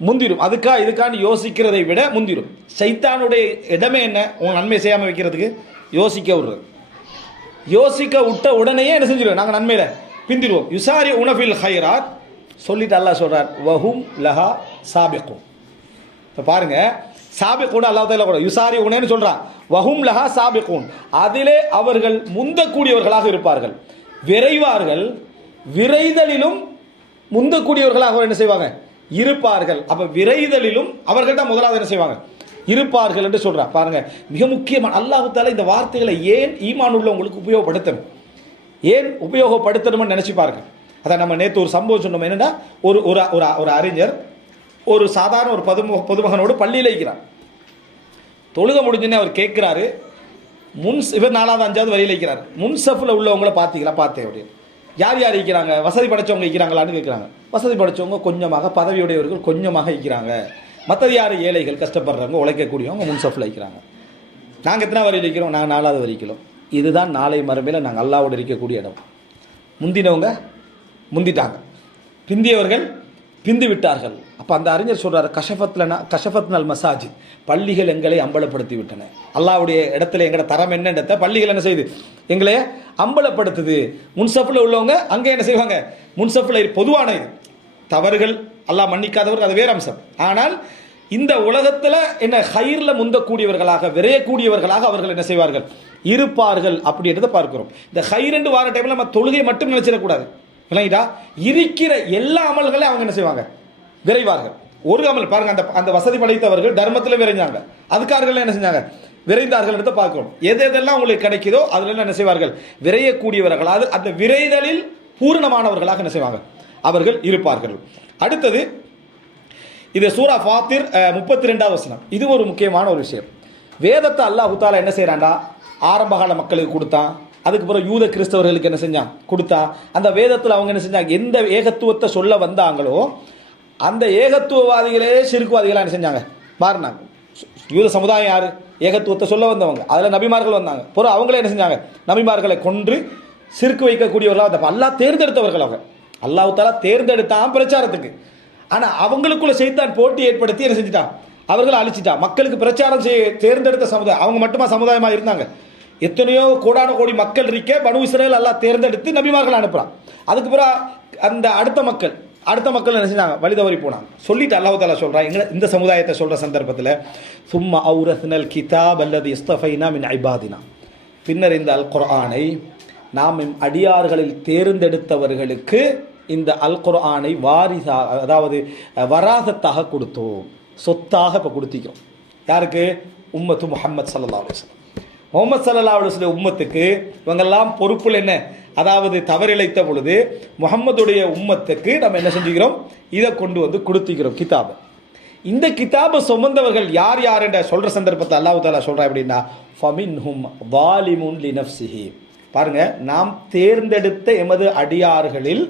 முந்திரும் இதுக்காண்டி யோசிக்கிறதை விட முந்திரும் சைத்தானுடைய இடமே என்ன உங்க நன்மை செய்யாமல் வைக்கிறதுக்கு யோசிக்க விடுறது யோசிக்க விட்ட உடனேயே என்ன செஞ்சிடும் நாங்கள் நன்மையில பிந்திடுவோம் யுசாரிஊன ஃபில் கைராத் சொல்லிட்டு அல்லாஹ் சொல்றார் வஹும் லஹா சாபிகூன் இப்போ பாருங்க சாபிகூன் அல்லாஹ் தஆலா கூட யுசாரிஊனன்னு சொல்றான் வஹும் லஹா சாபிகூன் அதிலே அவர்கள் முந்தக்கூடியவர்களாக இருப்பார்கள் விரைவார்கள் விரைதலிலும் முந்தக்கூடியவர்களாக என்ன செய்வாங்க இருப்பார்கள் அப்ப விரைதலிலும் அவர்கள் தான் முதலாவது என்ன செய்வாங்க இருப்பார்கள் என்று சொல்றான் பாருங்க மிக முக்கியமான அல்லாஹ் தஆலா இந்த வார்த்தைகளை ஏன் ஈமான் உள்ளவங்களுக்கு உபயோகப்படுத்தணும் ஏன் உபயோகப்படுத்தணும்னு நினைச்சு பாருங்க அதான் நம்ம நேற்று ஒரு சம்பவம் சொன்னோம் என்னன்னா ஒரு ஒரு அறிஞர் ஒரு சாதாரண ஒரு பொதுமகனோடு பள்ளியில் இருக்கிறார் தொழுக முடிஞ்சுன்னு அவர் கேட்கிறாரு இவர் 4வது 5வது வரையில் இருக்கிறார் முன்சஃபில் உள்ளவங்கள பார்த்தேன் அப்படின்னு யார் இருக்கிறாங்க வசதி படைச்சவங்க இருக்கிறாங்களான்னு கேட்குறாங்க வசதி படைச்சவங்க கொஞ்சமாக பதவியுடையவர்கள் கொஞ்சமாக இருக்கிறாங்க மற்றது யார் ஏழைகள் கஷ்டப்படுறவங்க உழைக்கக்கூடியவங்க முன்சஃபில் இருக்கிறாங்க நாங்கள் எத்தனை வரையில் இருக்கிறோம் நாங்கள் 4வது வரைக்கும் இதுதான் நாளை மறுமையில் நாங்கள் அல்லாஹ்வோடு இருக்கக்கூடிய இடம் முந்தினவங்க முந்திட்டாங்க பிந்தியவர்கள் பிந்தி விட்டார்கள் அப்போ அந்த அறிஞர் சொல்றாரு கஷஃபத்னல் மசாஜித் பள்ளிகள் எங்களை அம்பலப்படுத்தி விட்டன அல்லாஹ்வுடைய இடத்துல எங்கட தரம் என்னன்றத பள்ளிகள் என்ன செய்யுது எங்களை அம்பலப்படுத்துது முன்சஃபில் உள்ளவங்க அங்கே என்ன செய்வாங்க முன்சஃபில் பொதுவான இது தவறுகள் அல்லாஹ் மன்னிக்காதவர்கள் அது வேற அம்சம் ஆனால் இந்த உலகத்தில் என்ன ஹைர்ல முந்தக்கூடியவர்களாக விரையக்கூடியவர்களாக அவர்கள் என்ன செய்வார்கள் இருப்பார்கள் அப்படின்றத பார்க்கிறோம் இந்த ஹைர் என்று வார டைம்ல நம்ம தொழுகை மட்டும் நினைச்சிடக்கூடாது இல்லைங்களா இருக்கிற எல்லா அமல்களையும் அவங்க என்ன செய்வாங்க விரைவார்கள் ஒரு அமல் பாருங்க அந்த வசதி படைத்தவர்கள் தர்மத்தில் விரைஞ்சாங்க அதுக்கார்கள் என்ன செஞ்சாங்க விரைந்தார்கள் என்று பார்க்கிறோம் எதெல்லாம் உங்களுக்கு கிடைக்குதோ அதுல என்ன செய்வார்கள் விரையக்கூடியவர்களாக அந்த விரைதலில் பூரணமானவர்களாக என்ன செய்வாங்க அவர்கள் இருப்பார்கள் அடுத்தது இது சூரா ஃபாத்திர் 32வது வசனம் இது ஒரு முக்கியமான ஒரு விஷயம் வேதத்தை அல்லாஹ் தஆலா என்ன செய்யறான்டா ஆரம்பகால மக்களுக்கு கொடுத்தான் அதுக்கு பிறகு யூத கிறிஸ்தவர்களுக்கு என்ன செஞ்சான் கொடுத்தா அந்த வேதத்தில் அவங்க என்ன செஞ்சாங்க எந்த ஏகத்துவத்தை சொல்ல வந்தாங்களோ அந்த ஏகத்துவவாதிகளே சிறுக்குவாதிகளா என்ன செஞ்சாங்க மாறினாங்க யூத சமுதாயம் யாரு ஏகத்துவத்தை சொல்ல வந்தவங்க அதுல நபிமார்கள் வந்தாங்க பிறகு அவங்களே என்ன செஞ்சாங்க நபிமார்களை கொன்று சிறுக்கு வைக்கக்கூடியவர்களாக அல்லாஹ் தேர்ந்தெடுத்தவர்கள் அவங்க அல்லாஹ் தஆலா தேர்ந்தெடுத்தான் பிரச்சாரத்துக்கு ஆனா அவங்களுக்குள்ள சைத்தான் போட்டி ஏற்படுத்தி என்ன செஞ்சுட்டான் அவர்களை அழிச்சிட்டான் மக்களுக்கு பிரச்சாரம் செய்ய தேர்ந்தெடுத்த சமுதாயம் அவங்க மட்டுமா சமுதாயமா இருந்தாங்க எத்தனையோ கோடான கோடி மக்கள் இருக்க பனு இஸ்ரேல் அல்லாஹ் தேர்ந்தெடுத்து நபிமார்கள் அனுப்புறான் அதுக்கு பிறகு அந்த அடுத்த மக்கள் என்ன செஞ்சாங்க வழிதவறி போனாங்க சொல்லிட்டு அல்லாஹ் தஆலா சொல்றான் இந்த சமுதாயத்தை சொல்ற சந்தர்ப்பத்தில் சும்மா அவுரஸ்னல் கிதாப் அல்லது இஸ்தஃபைனா மின் இபாதினா பின்னர் இந்த அல் குர்ஆனை நாம் அடியார்களில் தேர்ந்தெடுத்தவர்களுக்கு இந்த அல் குர்ஆனை வாரிசாக அதாவது வராசத்தாக கொடுத்தோம் சொத்தாக இப்போ கொடுத்திக்கிறோம் யாருக்கு உம்மத்து முஹம்மது ஸல்லல்லாஹு அலைஹி வஸல்லம் முஹம்மது ஸல்லல்லாஹு அலைஹி வஸல்லம் உம்மத்துக்கு இவங்கெல்லாம் பொறுப்புல என்ன அதாவது தவறிழைத்த பொழுது முஹம்மதுடைய உம்மத்துக்கு நம்ம என்ன செஞ்சுக்கிறோம் இதை கொண்டு வந்து கொடுத்திக்கிறோம் கிதாபை இந்த கிதாபை சுமந்தவர்கள் யார் யார் என்ற சொல்ற சந்தர்ப்பத்தை அல்லாஹ் தஆலா சொல்றா அப்படின்னா ஃபமின்ஹும் வாலிமுன் லினஃப்ஸிஹி பாருங்க நாம் தேர்ந்தெடுத்த எமது அடியார்களில்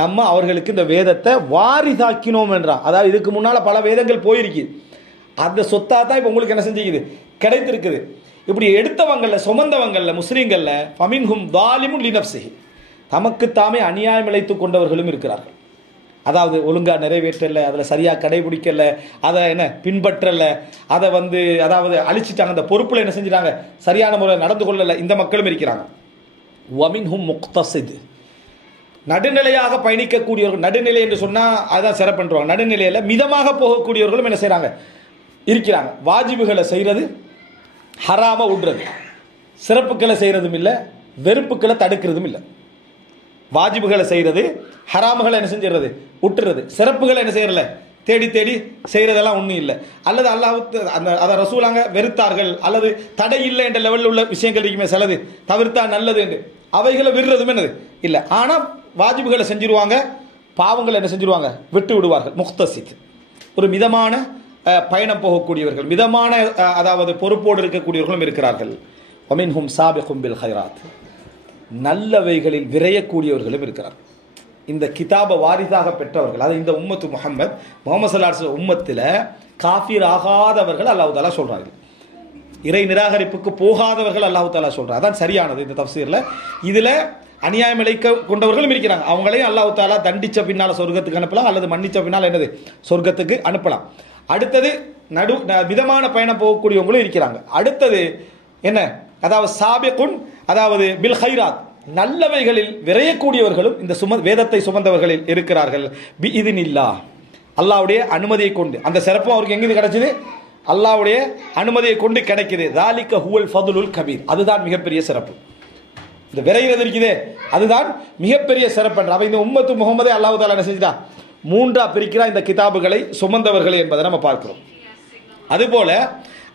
நம்ம அவர்களுக்கு இந்த வேதத்தை வாரிசாக்கினோம் என்றான் அதாவது இதுக்கு முன்னால பல வேதங்கள் போயிருக்கு அந்த சொத்தா தான் இப்போ உங்களுக்கு என்ன செஞ்சுக்குது கிடைத்திருக்குது இப்படி எடுத்தவங்கள்ல சுமந்தவங்கள்ல முஸ்லீம்கள்ல ஃபமின்ஹும் வாலிமுன் லினஃப்ஸிஹி தமக்கு தாமே அநியாயம் இழைத்துக் கொண்டவர்களும் இருக்கிறார்கள் அதாவது ஒழுங்காக நிறைவேற்றலை, அதில் சரியாக கடைபிடிக்கலை, அதை என்ன பின்பற்றலை, அதை அதாவது அழிச்சிட்டாங்க, அந்த பொறுப்பில் என்ன செஞ்சிட்டாங்க, சரியான முறையில் நடந்து கொள்ளலை, இந்த மக்களும் இருக்கிறாங்க. வமின்ஹும் முக்தஸித், நடுநிலையாக பயணிக்கக்கூடியவர்கள். நடுநிலை என்று சொன்னால் அதான் சிறப்புன்றாங்க. நடுநிலையில் மிதமாக போகக்கூடியவர்களும் என்ன செய்கிறாங்க, இருக்கிறாங்க. வாஜிபுகளை செய்கிறது, ஹராம விடுறது, சிறப்புகளை செய்கிறதும் இல்லை, வெறுப்புகளை தடுக்கிறதும் இல்லை. வாஜிபுகளை செய்கிறது, ஹராமுகளை என்ன செஞ்சிடறது, விட்டுறது, சிறப்புகளை என்ன செய்யறல, தேடி தேடி செய்கிறதெல்லாம் ஒன்றும் இல்லை. அல்லது அல்லாஹ் அதை ரசூலாங்க வெறுத்தார்கள், அல்லது தடை இல்லை என்ற லெவலில் உள்ள விஷயங்கள் இருக்குமே, சிலது தவிர்த்தா நல்லது என்று அவைகளை விடுறதும் என்னது இல்லை. ஆனால் வாஜிபுகளை செஞ்சிருவாங்க, பாவங்களை என்ன செஞ்சிருவாங்க, விட்டு விடுவார்கள். முக்தஸித், ஒரு மிதமான பயணம் போகக்கூடியவர்கள், மிதமான அதாவது பொறுப்போடு இருக்கக்கூடியவர்களும் இருக்கிறார்கள். வமின்ஹும் சாபிகுன் பில் ஹைராத், நல்லவைகளில் விரையக்கூடியவர்களும் இருக்கிறார். இந்த கிதாபை வாரிசாக பெற்றவர்கள், அது இந்த உம்மத்து முஹம்மது ஸல்லல்லாஹு அலைஹி வஸல்லம் உம்மத்தில் காஃபிர் ஆகாதவர்கள் அல்லாஹ் தஆலா சொல்றார்கள். இறை நிராகரிப்புக்கு போகாதவர்கள் அல்லாஹ் தஆலா சொல்றார். அதான் சரியானது. இந்த தஃப்சீரில் இதில் அநியாயம் இழைக்க கொண்டவர்களும் இருக்கிறாங்க. அவங்களையும் அல்லாஹ் தஆலா தண்டிச்ச பின்னால் சொர்க்கத்துக்கு அனுப்பலாம், அல்லது மன்னிச்ச பின்னால் என்னது சொர்க்கத்துக்கு அனுப்பலாம். அடுத்தது மிதமான பயணம் போகக்கூடியவங்களும் இருக்கிறாங்க. அடுத்தது என்ன, அதாவது சாபிகுன், அதாவது பில் ஹைராத், நல்லவைகளில் விரையக்கூடியவர்களும் இந்த வேதத்தை சுமந்தவர்களில் இருக்கிறார்கள். பி இதினில்லாஹ், அல்லாஹ்வுடைய அனுமதியை கொண்டு. அந்த சிறப்பும் அவருக்கு எங்கிருந்து கிடைச்சது, அல்லாஹ்வுடைய அனுமதியை கொண்டு கிடைக்குது. தாலிக ஹுவல் ஃபதுலுல் கபீர், அதுதான் மிகப்பெரிய சிறப்பு. இந்த விரைகிறது இருக்குதே, அதுதான் மிகப்பெரிய சிறப்பு. அப்ப இந்த உம்மத்து முகமதே அல்லாஹ் தஆலா என்ன செஞ்சிட்டா, மூன்றா பிரிக்கிறா இந்த கிதாபுகளை சுமந்தவர்கள் என்பதை நம்ம பார்க்கிறோம். அதுபோல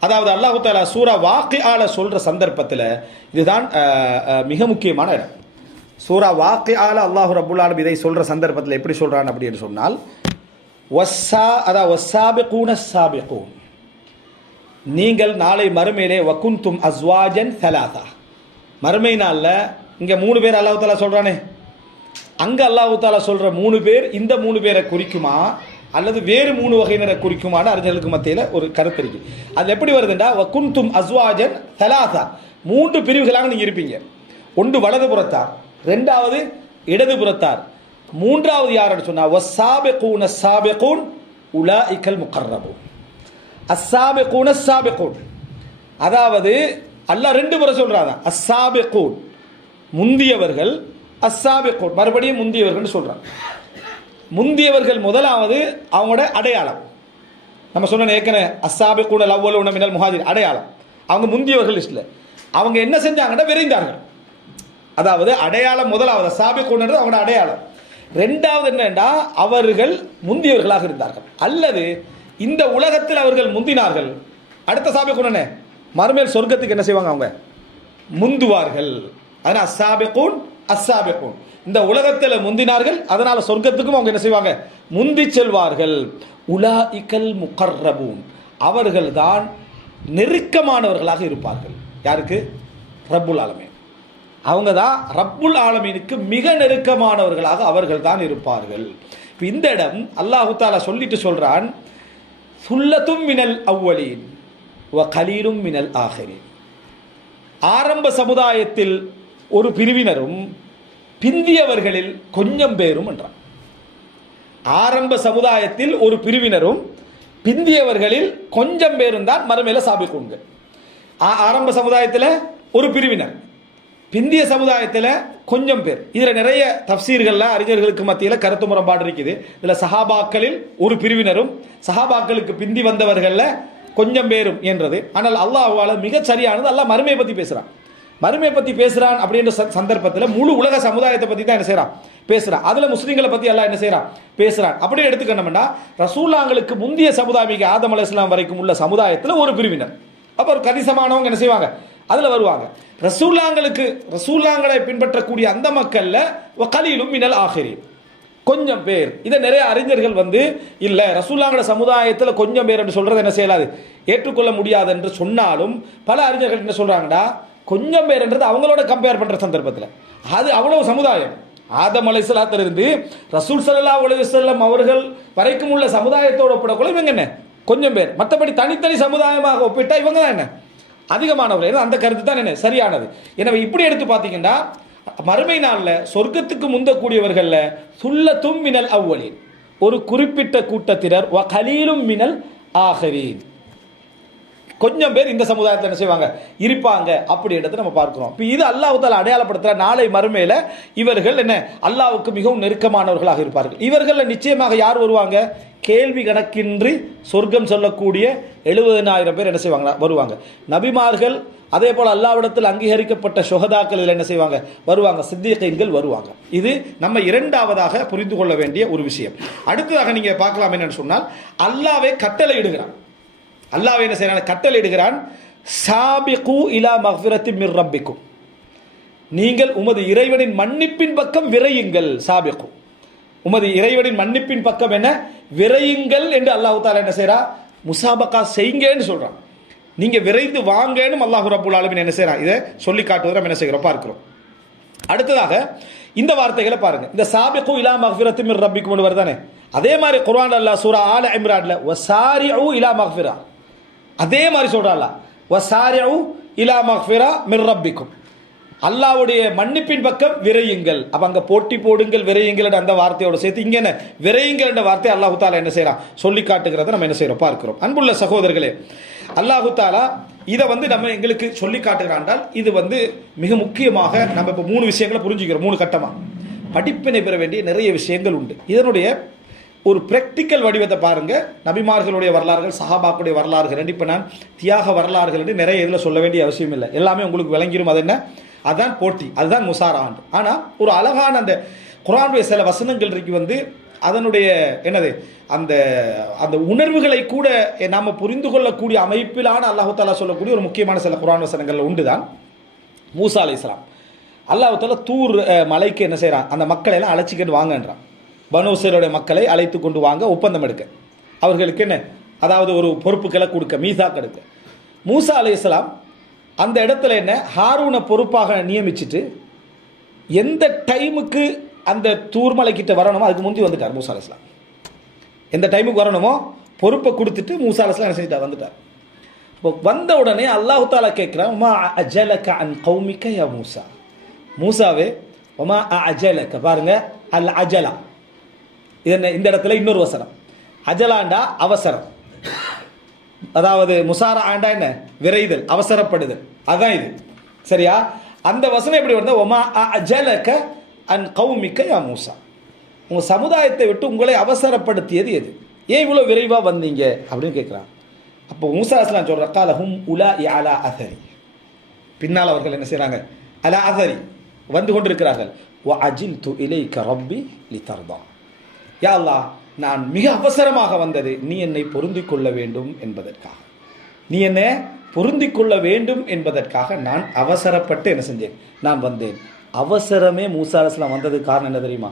அதாவது அல்லாஹ் தஆலா சூரா வாக்கிஆல சொல்ற சந்தர்ப்பத்தில் இதுதான் மிக முக்கியமான இடம். சூரா வாக்கிஆல அல்லாஹ் ரப்புல் ஆலமீன் இதை சொல்ற சந்தர்ப்பத்தில் எப்படி சொல்றான் அப்படின்னு சொன்னால், வஸ்ஸாபிகூன ஸாபிகூன், நீங்கள் நாளை மறுமையிலே வகுந்தும் அஸ்வாஜன் ஸலாஸா, மறுமை நாளில் இங்கே 3 பேர் அல்லாஹ் தஆலா சொல்றானே, அங்கே அல்லாஹ் தஆலா சொல்ற 3 பேர் இந்த 3 பேரை குறிக்குமா அல்லது வேறு 3 வகையினரை குறிக்குமான அறிஞர்களுக்கு மத்தியில் ஒரு கருத்து இருக்கு. அது எப்படி வருதுண்டா, வகுந்தும் அஸ்வாஜன் ஸலாஸா, 3 பிரிவுகளாக நீங்கள் இருப்பீங்க. ஒன்று வலது புறத்தார், 2வது இடது புறத்தார், 3வது யாருன்னு சொன்னா வஸ்ஸாபிகூன ஸாபிகூன் உலாஇகல் முகர்ரபூன். அஸ்ஸாபிகூன ஸாபிகூன், அதாவது அல்லாஹ் 2 முறை சொல்றாங்க. அஸ்ஸாபிகூன் முந்தியவர்கள், அஸ்ஸாபிகூன் மறுபடியும் முந்தியவர்கள் சொல்றாங்க. முந்தியவர்கள் முதலாவது அவங்களோட அடையாளம். நம்ம சொன்ன ஏற்கனவே அஸ்ஸாபிகூன அவ்வலூன மினல் முஹாஜிர் அடையாளம். அவங்க முந்தியவர்கள் லிஸ்ட்ல அவங்க என்ன செஞ்சாங்கன்னா விரைந்தார்கள். அதாவது அடையாளம் முதலாவது அஸ்ஸாபிகூன்றது அவங்களோட அடையாளம். 2வது என்னன்னா அவர்கள் முந்தியவர்களாக இருந்தார்கள், அல்லது இந்த உலகத்தில் அவர்கள் முந்தினார்கள். அடுத்த சாபிகூன் என்ன, மறுமையில் சொர்க்கத்துக்கு என்ன செய்வாங்க, அவங்க முந்துவார்கள். அதனால் அஸ்ஸாபிகூன் அஸ்ஸாபிகூன், இந்த உலகத்தில் முந்தினார்கள், அதனால சொர்க்கத்துக்கும் அவங்க என்ன செய்வாங்க, முந்தி செல்வார்கள். உலாஇகல் முகர்ரபூன், அவர்கள் தான் நெருக்கமானவர்களாக இருப்பார்கள். யாருக்கு, ரப்புல் ஆலமீன். அவங்க தான் ரப்புல் ஆலமீனுக்கு மிக நெருக்கமானவர்களாக அவர்கள் தான் இருப்பார்கள். இந்த இடம் அல்லாஹ் தஆலா சொல்லிட்டு சொல்றான், சுல்லத்தும் மினல் அவ்வலீன் வ கலீலும் மினல் ஆகிரீன். ஆரம்ப சமுதாயத்தில் ஒரு பிரிவினரும் பிந்தியவர்களில் கொஞ்சம் பேரும் என்றான். ஆரம்ப சமுதாயத்தில் ஒரு பிரிவினரும் பிந்தியவர்களில் கொஞ்சம் பேரும் தான் மறுமையில சாபிகூன்கள். ஆரம்ப சமுதாயத்தில் ஒரு பிரிவினர், பிந்திய சமுதாயத்தில் கொஞ்சம் பேர். இதில் நிறைய தஃப்சீர்கள்ல அறிஞர்களுக்கு மத்தியில் கருத்து முரண்பாடு இருக்குது. இதில் சஹாபாக்களில் ஒரு பிரிவினரும் சஹாபாக்களுக்கு பிந்தி வந்தவர்கள்ல கொஞ்சம் பேரும் என்றது. ஆனால் அல்லாஹ்வால மிக சரியானது, அல்லாஹ் மறுமையை பற்றி பேசுறான். மறுமையை பற்றி பேசுறான் அப்படின்ற சந்தர்ப்பத்தில் முழு உலக சமுதாயத்தை பற்றி தான் என்ன செய்யறான், பேசுறான். அதுல முஸ்லிம்களை பற்றி அல்லாஹ் என்ன செய்யறான், பேசுறான். அப்படியே எடுத்துக்கணும்னா ரசூலுல்லாஹ்களுக்கு முந்திய சமுதாயம் ஆதம் அலைஹிஸ்ஸலாம் வரைக்கும் உள்ள சமுதாயத்தில் ஒரு பிரிவினர், அப்போ ஒரு கணிசமானவங்க என்ன செய்வாங்க, அதுல வருவாங்க. ரசூலுல்லாஹ்களை பின்பற்றக்கூடிய அந்த மக்கள்ல கலீலும் மினல் ஆகிரீன், கொஞ்சம் பேர். இதை நிறைய அறிஞர்கள் இல்ல ரசூலுல்லாஹ்வோட சமுதாயத்தில் கொஞ்சம் பேர் என்று சொல்றது என்ன செய்யலாது, ஏற்றுக்கொள்ள முடியாது என்று சொன்னாலும் பல அறிஞர்கள் என்ன சொல்றாங்கன்னா, கொஞ்சம் பேர் என்றது அவங்களோட கம்பேர் பண்ற சந்தர்ப்பத்தில் அது அவ்வளவு சமுதாயம். ஆதம் அலைஹிஸ்ஸலாத்திலிருந்து ரசூல் ஸல்லல்லாஹு அலைஹி வஸல்லம் அவர்கள் வரைக்கும் உள்ள சமுதாயத்தோடு ஒப்பிடக்குள்ள இவங்க என்ன கொஞ்சம் பேர். மற்றபடி தனித்தனி சமுதாயமாக ஒப்பிட்டா இவங்க தான் என்ன அதிகமானவர்கள். அந்த கருத்து தான் என்ன சரியானது. எனவே இப்படி எடுத்து பார்த்தீங்கன்னா மறுமை நாளில் சொர்க்கத்துக்கு முந்தக்கூடியவர்கள்ல சுல்லத்தும் மினல் அவ்வலீன், ஒரு குறிப்பிட்ட கூட்டத்தினர் வ கலீலும் மினல் ஆஹரீன், கொஞ்சம் பேர் இந்த சமுதாயத்தில் என்ன செய்வாங்க, இருப்பாங்க அப்படின்றத நம்ம பார்க்கிறோம். இப்போ இது அல்லாஹ் தஆலா அடையாளப்படுத்துற நாளை மறுமையில இவர்கள் என்ன அல்லாஹ்வுக்கு மிகவும் நெருக்கமானவர்களாக இருப்பார்கள். இவர்கள் நிச்சயமாக யார் வருவாங்க, கேள்வி கணக்கின்றி சொர்க்கம் சொல்லக்கூடிய 70,000 பேர் என்ன செய்வாங்க, வருவாங்க. நபிமார்கள் அதே போல அல்லாஹ்விடத்தில் அங்கீகரிக்கப்பட்ட ஷுஹதாக்கள் இதில் என்ன செய்வாங்க, வருவாங்க. சித்திகீன்கள் வருவாங்க. இது நம்ம இரண்டாவதாக புரிந்து கொள்ள வேண்டிய ஒரு விஷயம். அடுத்ததாக நீங்க பார்க்கலாம் என்னன்னு சொன்னால், அல்லாஹ்வே கட்டளை இடுகிறான். அல்லாஹ் என்ன செய்யறான், கட்டளை இடுகிறான், சாபிகு இலா மக்ஃபிரத்தி மிர் ரப்பிக்கும், நீங்கள் உமது இறைவனின் மன்னிப்பின் பக்கம் விரையுங்கள். சாபிகு, உமது இறைவனின் மன்னிப்பின் பக்கம் என்ன, விரையுங்கள் என்று அல்லாஹ் தஆலா என்ன செய்யறா, முசாபகா செய்யுங்கன்னு சொல்றான். நீங்க விரைந்து வாங்கன்னு அல்லாஹ் ரப்பல் ஆலமீன் என்ன செய்யறான், இதை சொல்லி காட்டுவதை நம்ம என்ன செய்கிறோம் பார்க்கிறோம். அடுத்ததாக இந்த வார்த்தைகளை பாருங்க, இந்த சாபிகு இலா மக்ஃபிரத்தி மிர் ரப்பிக்கும் வருதானே, அதே மாதிரி குர்ஆன் அல்லாஹ் சூரா ஆல இம்ரான்ல வசாரிஉ இலா மக்ஃபிரா, அதே மாதிரி சொல்றான் வசாரிஉ இலா மக்ஃபிரா மிர் ரப்பிக்கும், அல்லாஹ்வுடைய மன்னிப்பின் பக்கம் விரையுங்கள். அப்ப அங்க போட்டி போடுங்கள் விரையுங்கள் அந்த வார்த்தையோட சேர்த்து இங்க என்ன விரையுங்கள் என்ற வார்த்தை அல்லாஹ் தஆலா என்ன செய்யறான், சொல்லி காட்டுகிறத நம்ம என்ன செய்யறோம் பார்க்கிறோம். அன்புள்ள சகோதரர்களே, அல்லாஹ் தஆலா இதை நம்ம எங்களுக்கு சொல்லி காட்டுகிறான். இது மிக முக்கியமாக நம்ம இப்போ 3 விஷயங்களை புரிஞ்சுக்கிறோம். 3 கட்டமா படிப்பினை பெற வேண்டிய நிறைய விஷயங்கள் உண்டு. இதனுடைய ஒரு பிராக்டிக்கல் வடிவத்தை பாருங்க. நபிமார்களுடைய வரலாறுகள், சஹாபாக்களுடைய வரலாறுகள், இப்போ நான் தியாக வரலாறுகள் என்று நிறைய இதில் சொல்ல வேண்டிய அவசியம் இல்லை, எல்லாமே உங்களுக்கு விளங்கிடும். அது என்ன, அதுதான் போட்டி, அதுதான் முசாரான். ஆனால் ஒரு அழகான அந்த குர்ஆனுடைய சில வசனங்கள் இருக்கு அதனுடைய என்னது அந்த அந்த உணர்வுகளை கூட நாம் புரிந்து கொள்ளக்கூடிய அமைப்பிலான அல்லாஹ் தஆலா சொல்லக்கூடிய ஒரு முக்கியமான சில குர்ஆன் வசனங்கள் உண்டுதான். மூசா அலைஹிஸ்ஸலாம் அல்லாஹ் தஆலா தூர் மலைக்கு என்ன செய்கிறான், அந்த மக்களை எல்லாம் அழைச்சிக்கிட்டு வாங்கன்றான். பனு இஸ்ராயீலுடைய மக்களை அழைத்து கொண்டு வாங்க, ஒப்பந்தம் எடுக்க, அவர்களுக்கு என்ன அதாவது ஒரு பொறுப்புகளை கொடுக்க, மீசாக் எடுக்க. மூசா அலைஹிஸ்ஸலாம் அந்த இடத்துல என்ன ஹாரூனை பொறுப்பாக நியமிச்சுட்டு எந்த டைமுக்கு அந்த தூர்மலை கிட்ட வரணுமோ அதுக்கு முந்தி வந்துட்டார் மூசா அலைஹிஸ்ஸலாம். எந்த டைமுக்கு வரணுமோ பொறுப்பை கொடுத்துட்டு மூசா அலைஹிஸ்ஸலாம் என்ன செஞ்சுட்டார், வந்துட்டார். இப்போ வந்த உடனே அல்லாஹ் தஆலா கேட்கிறான், மா அஜலக அன் கௌமிக யா மூசா, மூசாவே வமா அஜலக, பாருங்க அல் அஜலா, இது இந்த இடத்துல இன்னொரு வசனம், அஜலாண்டா அவசரம், அதாவது முசாரா ஆண்டா என்ன விரைதல், அவசரப்படுதல், அதான் இது சரியா. அந்த வசனம் எப்படி வருது, ஒமா அஜலக அன் கௌமிக யா மூசா, உங்க சமுதாயத்தை விட்டு உங்களை அவசரப்படுத்தியது எது, ஏன் இவ்வளோ விரைவாக வந்தீங்க அப்படின்னு கேட்குறான். அப்போ மூசா அலைஹிஸ்ஸலாம் சொல்ற காலஹும் உலாஇ அலா அஸரி, பின்னால் அவர்கள் என்ன செய்கிறாங்க, அலா அஸரி வந்து கொண்டிருக்கிறார்கள். வ அஜில்து இலைக ரப்பி லிதர்தா, யா அல்லாஹ் நான் மிக அவசரமாக வந்தது நீ என்னை பொருந்திக் கொள்ள வேண்டும் என்பதற்காக, நீ என்னை பொருந்திக் கொள்ள வேண்டும் என்பதற்காக நான் அவசரப்பட்டு என்ன செஞ்சேன், நான் வந்தேன். அவசரமே மூசா அலைஹிஸ்ஸலாம் வந்ததுக்கு காரணம் என்ன தெரியுமா,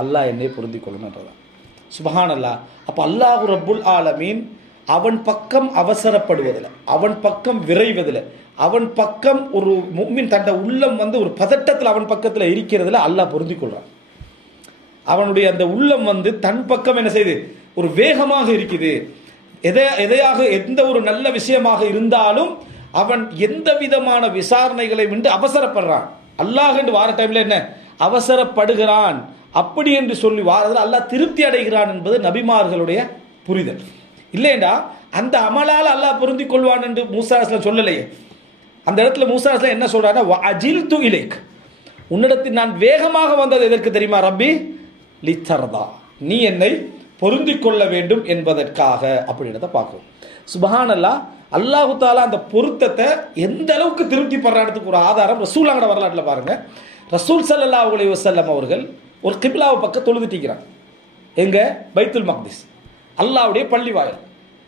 அல்லாஹ் என்னை பொருந்திக் கொள்ளணுன்றதான். சுப்ஹான் அல்லாஹ். அப்போ அல்லாஹ் ரப்புல் ஆலமீன் அவன் பக்கம் அவசரப்படுவதில்லை, அவன் பக்கம் விரைவதில்லை, அவன் பக்கம் ஒரு முஃமின் தன்னுடைய உள்ளம் ஒரு பதட்டத்தில் அவன் பக்கத்தில் இருக்கிறதுல அல்லாஹ் பொருந்திக் கொள்றான். அவனுடைய அந்த உள்ளம் தன் பக்கம் என்ன செய்து ஒரு வேகமாக இருக்குது. எதையாக எந்த ஒரு நல்ல விஷயமாக இருந்தாலும் அவன் எந்த விதமான விசாரணைகளை விட்டு அவசரப்படுறான். அல்லாஹ் என்று வார டைம்ல என்ன அவசரப்படுகிறான், அப்படி என்று சொல்லி வாரதில் அல்லாஹ் திருப்தி அடைகிறான் என்பது நபிமார்களுடைய புரிதல். இல்லைண்டா அந்த அமலால் அல்லாஹ் பொருந்திக் கொள்வான் என்று மூசா அலைஹிஸ்ஸலாம் சொல்லலையே. அந்த இடத்துல மூசா அலைஹிஸ்ஸலாம் என்ன சொல்றாருன்னா, அஜில்து இலைக், உன்னிடத்தில் நான் வேகமாக வந்தது எதற்கு தெரியுமா ரப்பி லிதர்தா, நீ என்னை பொருந்திக் கொள்ள வேண்டும் என்பதற்காக அப்படின்றத பார்க்கிறோம். சுப்ஹானல்லாஹ். அல்லாஹ் தஆலா அந்த பொருத்தத்தை எந்த அளவுக்கு திருப்தி படுறதுக்கு ஒரு ஆதாரம் ரசூலுல்லாஹ் வரலாற்றில் பாருங்க. ரசூல் ஸல்லல்லாஹு அலைஹி வஸல்லம் அவர்கள் ஒரு கிப்லாவை பக்கம் தொழுதுட்டிக்கிறாங்க. எங்க பைத்துல் மக்திஸ், அல்லாஹ்வுடைய பள்ளி வாயில்,